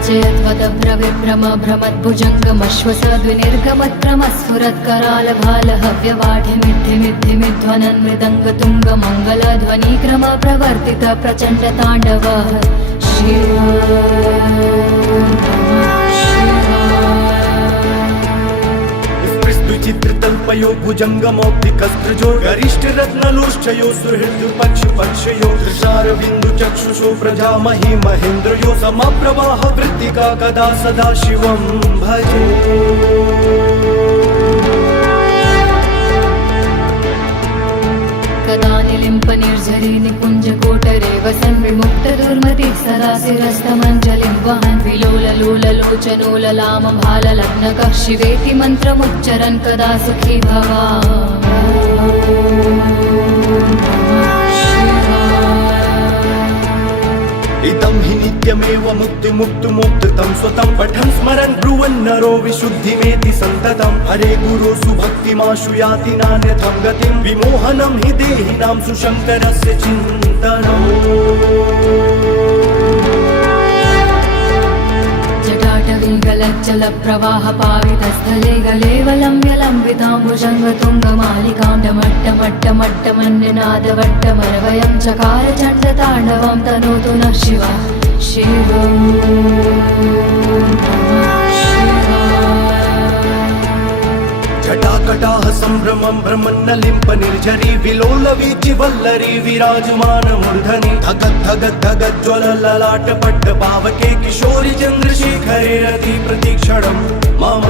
जयत्वदभ्रविभ्रम भ्रमद्भुजङ्गमश्वसद्विनिर्गमत्रमस्फुरत्करालभालहव्यवाढिमिद्धिमिद्धिमिध्वनन् मृदङ्गतुङ्गमङ्गलध्वनिक्रम प्रवर्तित प्रचण्डताण्डवः चित्रतल्पयो भुजङ्गमौक्तिकस्त्रजो गरिष्ठ रत्नलोष्ठयो सुहृद पक्ष पक्षयो दृशारविन्दु चक्षुषो प्रजामहि महेन्द्रयो समप्रवाह वृत्तिका कदा सदा शिवं भजे कदा निलिम्प निर्झरी निकुञ्ज कोटरे वसन् विमुक्त दुर्मतिः सदा शिरस्तमञ्जलिं वहन् विलोललोललोचनो ललाम भाललग्नकः शिवेति मन्त्रमुच्चरन् कदा सुखी इदं हि नित्यमेव मुक्तिमुक्तुमुक्तं स्वतं पठन् स्मरन् ब्रुवन् नरो विशुद्धिमेति सन्ततं हरे गुरोसु भक्तिमाशु याति नान्यथं गतिं विमोहनं हि देहिनां सुशङ्करस्य चिन्तनम् जटाटवीगलज्जलप्रवाह पावितस्थले गलेवलम्ब्यलम्बिताम्बुजङ्गतुङ्गमालिकां डमट्टमट्टमट्टमन्यनादवट्टमरवयं चकार चण्डताण्डवं तनोतु नः शिवः शिवम् जटाकटाः सम्भ्रमं भ्रमन्नलिम्प निर्झरी विलोलवीचि वल्लरी विराजमान मूर्धनि धगद्धगद्धगज्ज्वलललाट पट्टपावके किशोरि चन्द्रशेखरे रति प्रतीक्षणं मम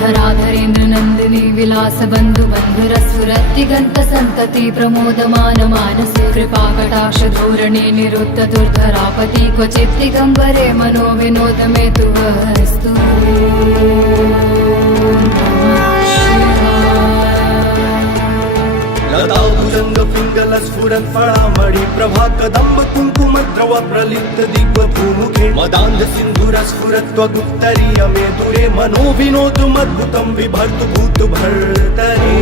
धराधरेन्द्र नन्दिनी विलास बन्धु बन्धुरस्फुरत्तिगन्त सन्तति प्रमोदमान मानसे कृपाकटाक्ष धोरणे निरुद्ध दुर्धरापति क्वचित् दिगम्बरे मनो विनोद मे तु वस्तु लताभुजङ्ग पिङ्गलस्फुरत् फलामणि प्रभा कदम्ब कुङ्कुमद्रव प्रलिप्त दिग्वभूमुखे मदान्ध सिन्धुरस्फुरत्वगुप्तरीय मे दूरे मनो विनोदुमद्भुतं बिभर्तु भूत भर्तरि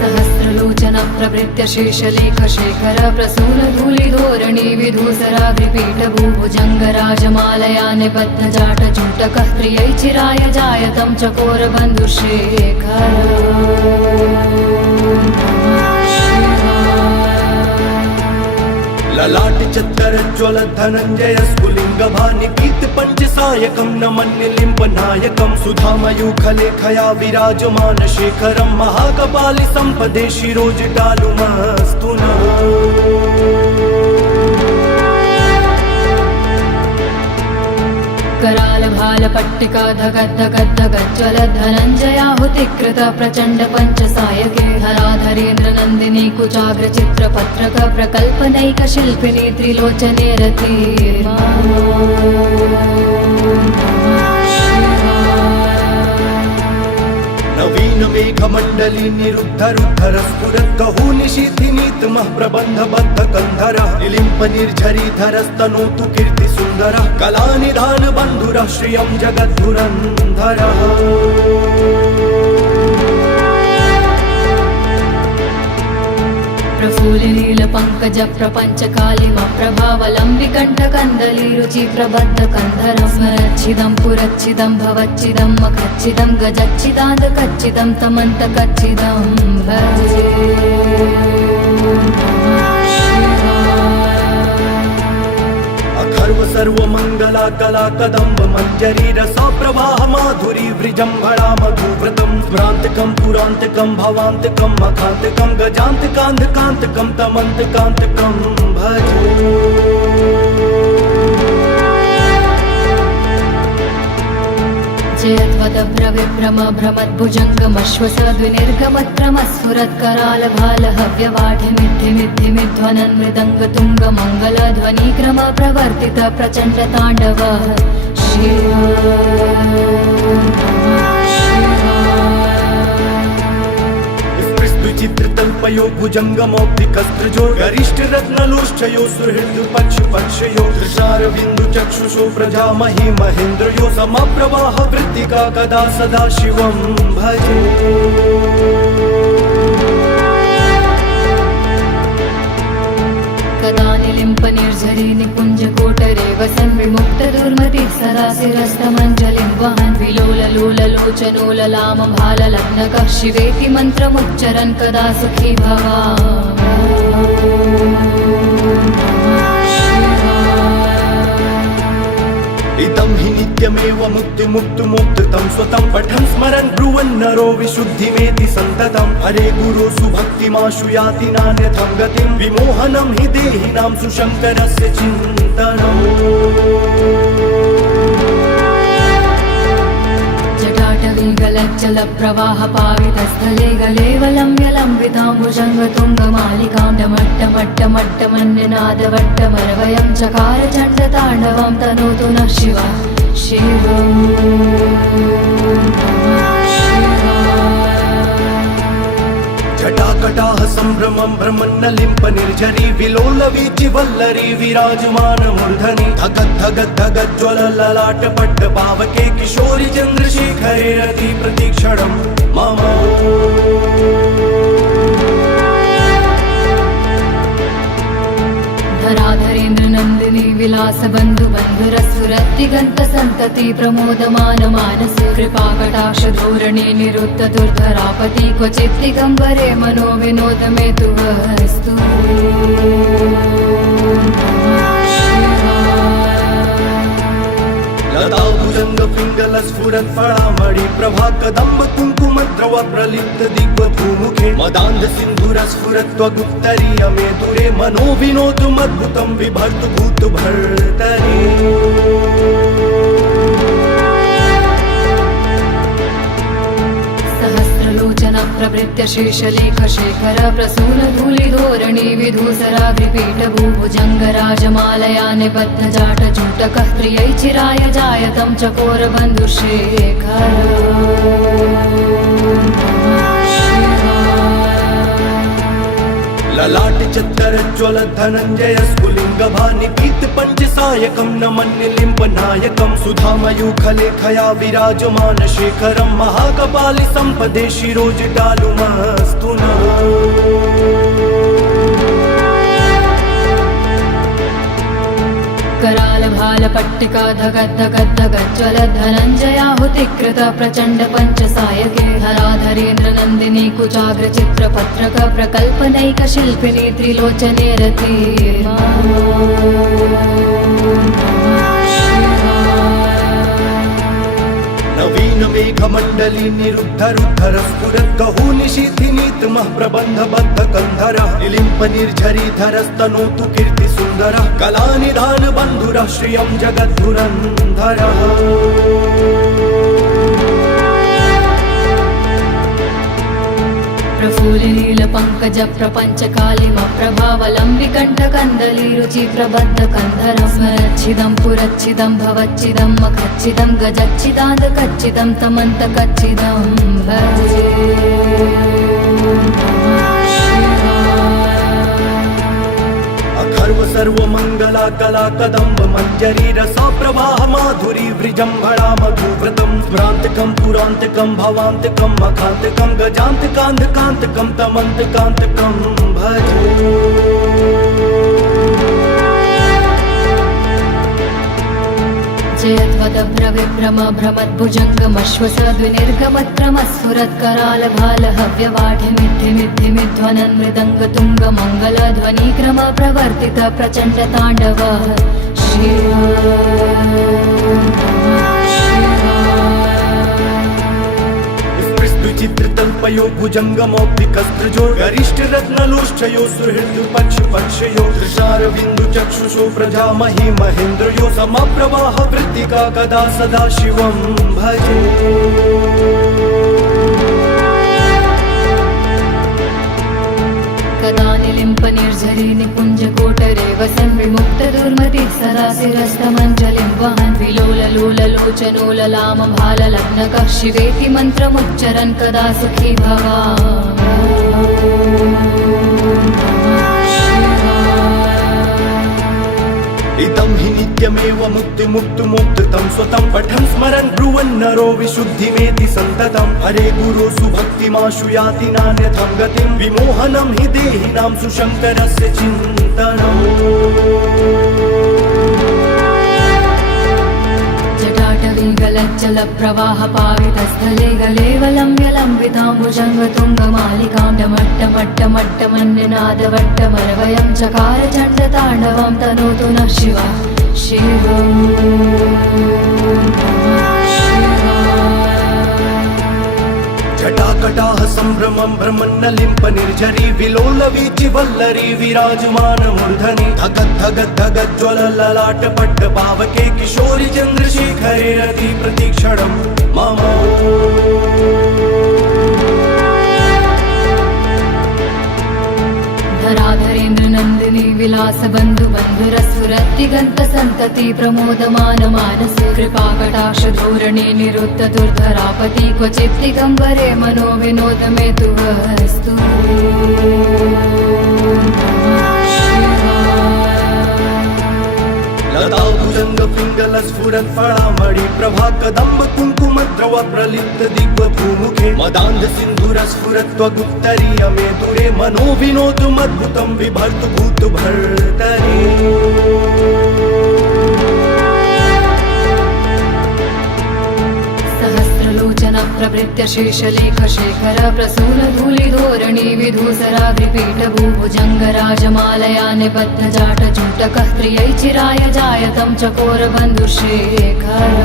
सहस्रलोचन प्रभृत्य शेषलेख शेखर प्रसून धूलिधोरणी विधूसराग्रिपीठ भूभुजङ्गराजमालया निबद्ध जाट जूटकः प्रियै चिराय जायतं चकोर बन्धुशेखर ललाट चत्तरज्ज्वल धनञ्जय स्फुलिङ्गभानिपीत पञ्चसायकं न मन्यलिम्प नायकं सुधामयूखलेखया विराजमान शेखरं महाकपालि सम्पदे शिरोजटालुमस्तु नः कराल भाल पट्टिका धगद्धगद्धगज्ज्वल धनञ्जयाहुतिकृत प्रचण्ड पञ्चसायके हराधरेन्द्र नन्दिनी कुचाग्र चित्रपत्रक प्रकल्पनैक शिल्पिनी त्रिलोचने रति नवीन मेघमण्डली निरुद्धरुद्धर स्फुरत् कहू निशीथिनीतमः प्रबन्धबद्ध कन्धरः निलिम्प निर्झरीधरस्तनोतु कीर्तिसुन्दरः कलानिधान बन्धुरः श्रियं जगद्धुरन्धरः प्रफुल्लिनील पङ्कज प्रपञ्च कालिम प्रभावलम्बिकण्ठ कन्दली रुचि प्रबद्ध कन्धरं स्मरच्छिदं पुरच्छिदं भवच्छिदं मखच्छिदं गजच्छिदान्त कच्चिदं तमन्त कच्चिदं भजे अखर्व सर्वमङ्गला कला कदम्ब मञ्जरी रसा प्रवाह माधुरी वृजम्भणा मधुव्रतं स्मरान्तकं पुरान्तकं भवान्तकं मखान्तकं गजान्तकान्धकान्तकं तमन्तकान्तकं भजे जयत्वदभ्रविभ्रम भ्रमद्भुजङ्गमश्वसद्विनिर्गमत्रमस्फुरत्कराल भालहव्यवाढिमिद्धिमिद्धिमिध्वनन् मृदङ्गतुङ्गमङ्गलध्वनिक्रम प्रवर्तित प्रचण्ड ताण्डव शिव चित्रतल्पयो भुजङ्गमौक्तिकस्त्रजो गरिष्ठ रत्नलोष्ठयो सुहृद पक्ष पक्षयो दृशारविन्दु चक्षुषो प्रजामहि महेन्द्रयो समप्रवाह वृत्तिका कदा सदा शिवं भजे कदा निलिम्प निर्झरी निकुञ्ज कोटरे वसन् विमुक्त दुर्मतिः सदा सदा शिरस्तमञ्जलिं वहन् विलोललोललोचनोललामभाललग्नकः शिवेति मन्त्रमुच्चरन् कदा सुखी इदं हि नित्यमेव मुक्तिमुक्तुमुक्तं स्वतं पठन् स्मरन् ब्रुवन् नरो विशुद्धिमेति सन्ततं हरे गुरो सुभक्तिमाशु याति नान्यथं गतिं विमोहनं हि देहिनां सुशङ्करस्य चिन्तनम् जटाटवीगलज्जलप्रवाहपावितस्थले गलेवलम्ब्यलम्बिताम्बुजङ्गतुङ्गमालिकां डमट्टमट्टमट्टमन्यनादवट्टमरवयं चकार चण्डताण्डवं तनोतु नः शिवः जटाकटाः सम्भ्रमं भ्रमन्नलिम्प निर्झरी विलोलवीचि वल्लरी विराजमान मूर्धनि धगद्धगद्धगज्ज्वलललाट पट्टपावके किशोरि चन्द्रशेखरे रति प्रतीक्षणं मम धराधरेन्द्र नन्दिनी विलास बन्धु बन्धुरस्फुरत्तिगन्त सन्तति प्रमोदमान मानसे कृपाकटाक्ष धोरणे निरुद्ध दुर्धरापति क्वचित् दिगम्बरे मनो विनोद मे तु वस्तु लताभुजङ्ग पिङ्गल स्फुरत् फलामणि प्रभा कदम्ब कुङ्कुमद्रव प्रलिप्त दिग्वधूमुखे मदान्ध सिन्धुरस्फुरत् त्वगुत्तरीय मे दुरे मनो विनोदुमद्भुतं बिभर्तु भूत भर्तरि सहस्रलोचन प्रभृत्य शेषलेख शेखर प्रसून धूलिधोरणी विधूसराग्रिपीठ भूभुजङ्गराजमालया निबद्धजाट जूटकः त्रियै चिराय जायतं चकोर बन्धुशेखर ललाट चत्तरज्ज्वल धनञ्जय स्फुलिङ्ग भानिपीत पञ्चसायकं नमन्यलिम्ब नायकं सुधामयूखलेखया विराजमान शेखरं महाकपालि सम्पदे शिरोजटालुमस्तु नः करालभालपट्टिका धगद्धगद्धगज्ज्वल धनञ्जयाहुतिकृत प्रचण्ड पञ्चसायके धराधरेन्द्र नन्दिनी कुचाग्र चित्रपत्रक प्रकल्पनैक शिल्पिनी त्रिलोचने रते नवीन मेघमण्डली निरुद्धरुद्धर स्फुरत् गहू निशीथिनीतमः प्रबन्धबद्ध कन्धरः निलिम्प निर्झरीधरस्तनोतु कीर्ति सुन्दरः कलानिधान बन्धुरः श्रियं जगद्धुरन्धरः प्रफुल्लिनील पङ्कज प्रपञ्च कालिमप्रभावलम्बिकण्ठ कन्दली रुचि प्रबद्ध कन्धरं स्मरच्छिदं पुरच्छिदं भवच्छिदं मखच्छिदं गजच्छिदान्तकच्छिदं तमन्तकच्छिदं भजे अखर्व सर्वमङ्गला कला कदम्ब मञ्जरी रसा प्रवाह माधुरी वृजम्भणा मधुव्रतं स्मरान्तकं पुरान्तकं भवान्तकं मखान्तकं गजान्तकान्धकान्तकं तमन्तकान्तकं भजे जयत्वदभ्रविभ्रम भ्रमद्भुजङ्गमश्वसद्विनिर्गमत्रमस्फुरत्करालभालहव्यवाढिमिद्धिमिद्धिमिध्वनन् मृदङ्गतुङ्गमङ्गलध्वनिक्रम प्रवर्तित प्रचण्डताण्डवः चित्रतल्पयो भुजङ्गमौक्तिकस्त्रजो गरिष्ठरत्नलोष्ठयो सुहृदपक्षपक्षयो दृशारविन्दुचक्षुषो प्रजामहि महेन्द्रयो समप्रवाह वृत्तिका कदा सदा शिवं भजे कदा निलिम्प निर्झरी निकुञ्जकोटरे वसन् विमुक्तदुर्मतिः सदा शिरस्तमञ्जलिं वहन् विलोललोललोचनोललामभाललग्नकः शिवेति मन्त्रमुच्चरन् कदा सुखी इदं हि नित्यमेव मुक्तिमुक्तुमुक्तं स्वतं पठन् स्मरन् ब्रुवन् नरो विशुद्धिमेति सन्ततं हरे गुरो सुभक्तिमाशु याति नान्यथं गतिं विमोहनं हि देहिनां सुशङ्करस्य चिन्तनम् जटाटवीगलज्जलप्रवाहपावितस्थले गलेवलम्ब्यलम्बिताम्बुजङ्गतुङ्गमालिकां डमट्टमट्टमट्टमन्यनादवट्टमरवयं चकार चण्डताण्डवं तनोतु नः शिवः शिवं जटाकटाह सम्भ्रमं भ्रमन्नलिम्प निर्झरी विलोल वीचि वल्लरी विराजमान मूर्धनि धगत् धगत् धगत् ज्वल ललाट पट्ट पावके किशोरि चन्द्रशेखरे रति प्रतीक्षणं मम धराधरेन्द्र नन्दिनी विलास बन्धु बन्धुरस्फुरत्तिगन्त सन्तति प्रमोदमान मानसे कृपाकटाक्ष धोरणे निरुद्ध दुर्धरापति क्वचित् दिगम्बरे मनो विनोद मे तु वस्तु लताभुजङ्ग पिङ्गल स्फुरत् फलामणि प्रभा कदम्ब कुङ्कुम द्रव प्रलिप्त दिग्व भूमुखे मदान्ध सिन्धुर स्फुरत् त्वगुत्तरीय मे दुरे मनो विनोदमद्भुतं बिभर्तु भूत भर्तरि सहस्रलोचन प्रभृत्य शेषलेख शेखर प्रसून धूलिधोरणी विधूसराग्रिपीठ भूभुजङ्गराजमालया निबद्ध जाट जूटकः त्रियै चिराय जायतं चकोर बन्धुशेखर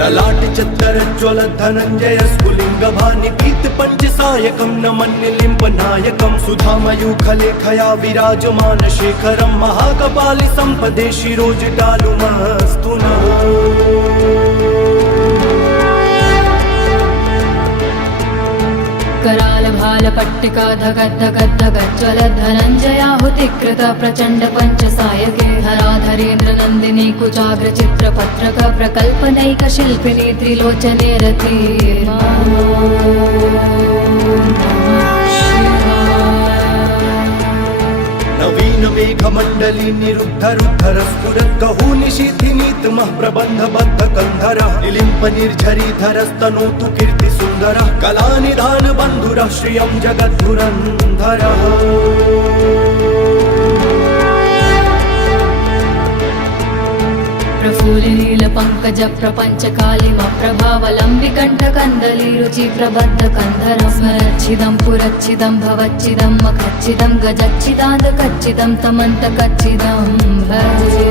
ललाट चत्तर ज्वल धनञ्जय स्फुलिङ्ग भानि पीत पञ्चसायकं नमन्यलिम्ब नायकं सुधामयूखलेखया विराजमान शेखरं महाकपालि सम्पदे शिरोजटालुमस्तु नः कराल भाल पट्टिका धगद् धगद् धगद् ज्वलद् धनञ्जयाहुतिकृत प्रचण्ड पञ्चसायके धराधरेन्द्र नन्दिनी कुचाग्र चित्रपत्रक प्रकल्पनैक शिल्पिनी त्रिलोचने रति नवीन मेघमण्डली निरुद्ध रुद्धर स्फुरत् कहू निशीथिनीतमः प्रबन्ध बद्ध कन्धरः निलिम्प निर्झरी धरस्तनोतु कीर्ति सुन्दरः कलानिधान बन्धुरः श्रियं जगद्धुरन्धरः प्रफुल्लिनील पङ्कज प्रपञ्च कालिम प्रभावलम्बिकण्ठ कन्दली रुचि प्रबद्ध कन्धरं स्मरच्छिदं पुरच्छिदं भवच्छिदं मखच्छिदं गजच्छिदान्त कच्चिदं तमन्त कच्चिदं भजे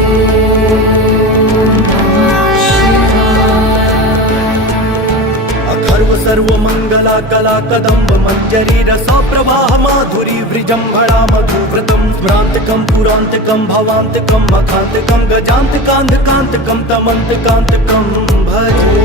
अखर्व सर्वमङ्गला कला कदम्ब मञ्जरी रसा प्रवाह माधुरी वृजम्भणा मधुव्रतं स्मरान्तकं पुरान्तकं भवान्तकं मखान्तकं गजान्तकान्धकान्तकं तमन्तकान्तकं भजे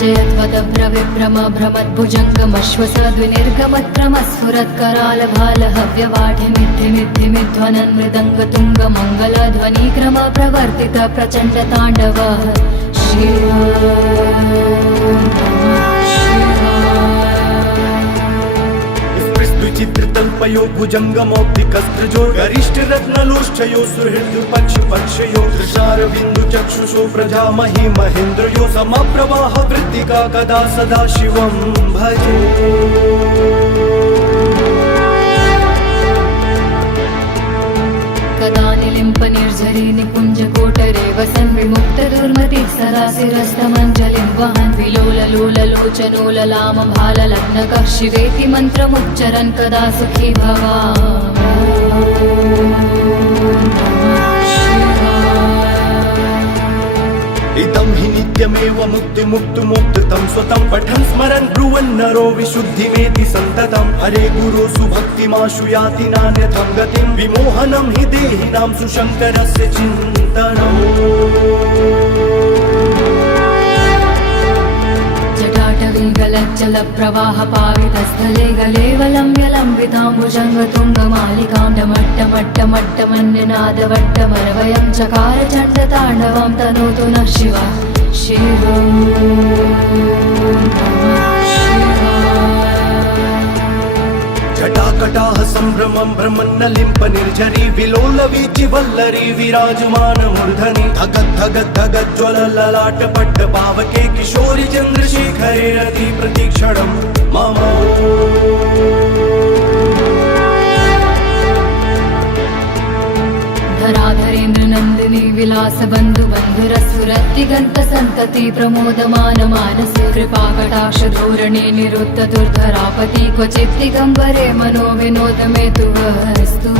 जयत्वदभ्रविभ्रम भ्रमद्भुजङ्गमश्वसद्विनिर्गमत्क्रमस्फुरत्कराल भाल हव्यवाढिमिद्धिमिद्धिमिध्वनन् मृदङ्गतुङ्ग मङ्गलध्वनिक्रम प्रवर्तित प्रचण्ड ताण्डव चित्रतल्पयो भुजङ्गमौक्तिकस्त्रजो गरिष्ठ रत्नलोष्ठयो सुहृद पक्ष पक्षयो दृशारविन्दु चक्षुषो प्रजामहि महेन्द्रयो समप्रवाह वृत्तिका कदा सदा शिवं भजे कदा निलिम्प निर्झरी निकुञ्ज कोटरे वसन् विमुक्त दुर्मतिः सदा शिरस्तमञ्जलिं वहन् विलोललोललोचनोललाम भाललग्नकः शिवेति मन्त्रमुच्चरन् कदा सुखी इदं हि नित्यमेव मुक्तिमुक्तुमुक्तं स्वतं पठन् स्मरन् ब्रुवन् नरो विशुद्धिमेति सन्ततं हरे गुरो सुभक्तिमाशु याति नान्यथं गतिं विमोहनं हि देहिनां सुशङ्करस्य चिन्तनम् जटाटवीगलज्जलप्रवाहपावितस्थले गलेवलम्ब्यलम्बिताम्बुजङ्गतुङ्गमालिकां डमट्टमट्टमट्टमन्यनादवट्टमरवयं चकार चण्डताण्डवं तनोतु नः शिवः शिवं जटाकटाह सम्भ्रमं भ्रमन्नलिम्प निर्झरी विलोल वीचि वल्लरी विराजमान मूर्धनि धगत् धगत् धगत् ज्वल ललाट पट्ट पावके किशोरि चन्द्रशेखरे रति प्रतीक्षणं मम धराधरेन्द्र नन्दिनी विलास बन्धु बन्धुरस्फुरद्दिगन्त सन्तति प्रमोदमान मानसे कृपाकटाक्ष धोरणे निरुद्ध दुर्धरापति क्वचित् दिगम्बरे मनो विनोद मे तु वस्तु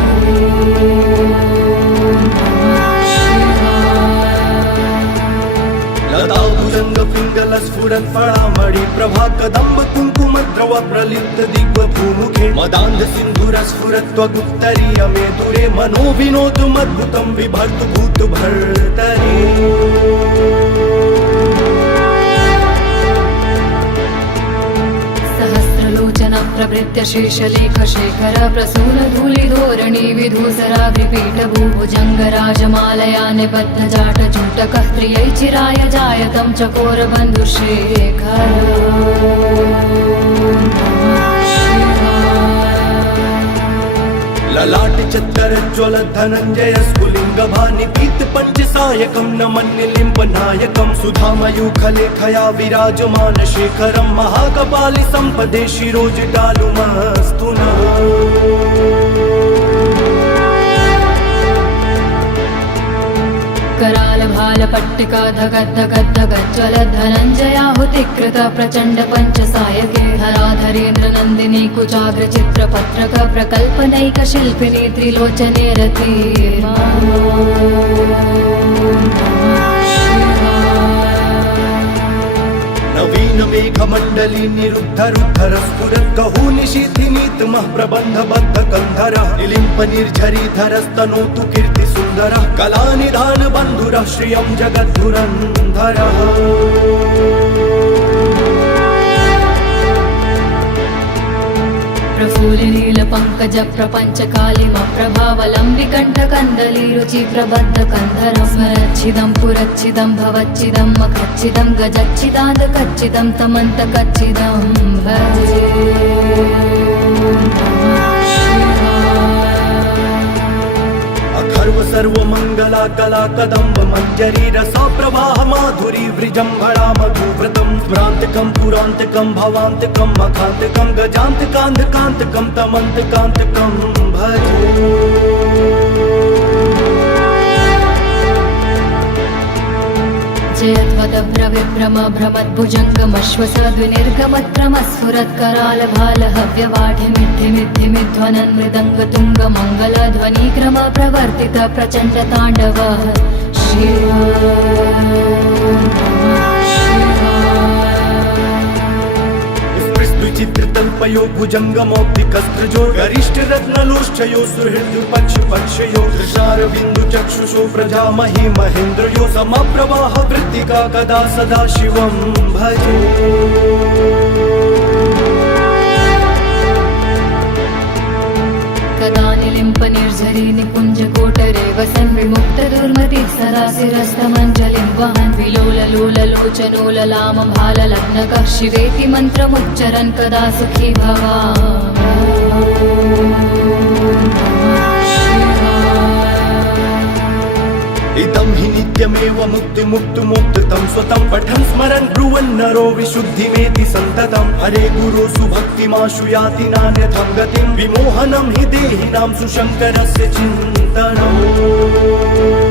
लताभुजंग पिंगल स्फुरत् फळामणि प्रभा कदम्ब कुङ्कुम द्रव प्रलिप्त दिग्व भूमुखे मदान्ध सिन्धुर स्फुरत् त्वगुत्तरीय मे दुरे मनो विनोदमद्भुतं बिभर्तु भूत भर्तरि सहस्रलोचन प्रभृत्य शेषलेख शेखर प्रसून धूलिधोरणी विधूसराग्रिपीठ भूभुजङ्ग राजमालया निबद्ध जाट जूटकः त्रियै चिराय जायतं चकोर बन्धुशेखर ललाट चत्तर ज्वल धनञ्जय स्फुलिङ्ग भानि पीत पञ्चसायकं नमन्निलिम्ब नायकं सुधामयूखलेखया विराजमान शेखरं महाकपालि सम्पदे शिरोजटालुमस्तु नः कराल भाल पट्टिका धगद्धगद्धगज्ज्वल धनञ्जयाहुतिकृत प्रचण्ड पञ्चसायके धराधरेन्द्र नन्दिनी कुचाग्र चित्रपत्रक प्रकल्पनैक शिल्पिनी त्रिलोचने रति नवीन मेघमण्डली निरुद्ध रुद्धर स्फुरत् गहू निशीथिनीतमः प्रबन्ध बद्ध कन्धरः निलिम्प निर्झरीधरस्तनोतु कीर्ति सुन्दरः कलानिधान बन्धुरः श्रियं जगद्धुरन्धरः प्रफुल्लिनील पङ्कज प्रपञ्च कालिम प्रभावलम्बिकण्ठ कन्दली रुचि प्रबद्ध कन्धरं स्मरच्छिदं पुरच्छिदं भवच्छिदं मखच्छिदं गजच्छिदान्त कच्चिदं तमन्त कच्चिदं भजे अखर्व सर्वमङ्गला कला कदम्ब मञ्जरी रसा प्रवाह माधुरी वृजम्भणा मधुव्रतं स्मरान्तकं पुरान्तकं भवान्तकं मखान्तकं गजान्तकान्धकान्तकं तमन्तकान्तकं भजे जयध्वदभ्रविभ्रम भ्रमद्भुजङ्गमश्वसद्विनिर्गमत्रमस्फुरत्कराल भाल हव्यवाढिमिद्धिमिद्धिमिध्वनन् मृदङ्ग तुङ्ग मङ्गलध्वनिक्रम प्रवर्तित प्रचण्ड ताण्डव चित्रतल्पयो भुजङ्गमौक्तिकस्त्रजो गरिष्ठ रत्नलोष्ठयो सुहृद्पक्षपक्षयो दृशारविन्दु चक्षुषो प्रजामहि महेन्द्रयो समप्रवाह वृत्तिका कदा सदा शिवं भजे कदा निलिम्प निर्झरी निकुञ्ज कोटरे वसन् विमुक्त दुर्मतिः सरासिरस्तमञ्जलिं वहन् विलोललोललोचनोललाम भाललग्नकः शिवेति मन्त्रमुच्चरन् कदा सुखी इदं हि नित्यमेव मुक्तिमुक्तुमुक्तं स्वतं पठन् स्मरन् ब्रुवन् नरो विशुद्धिमेति सन्ततं हरे गुरो सुभक्तिमाशु याति नान्यथं गतिं विमोहनं हि देहिनां सुशङ्करस्य चिन्तनम्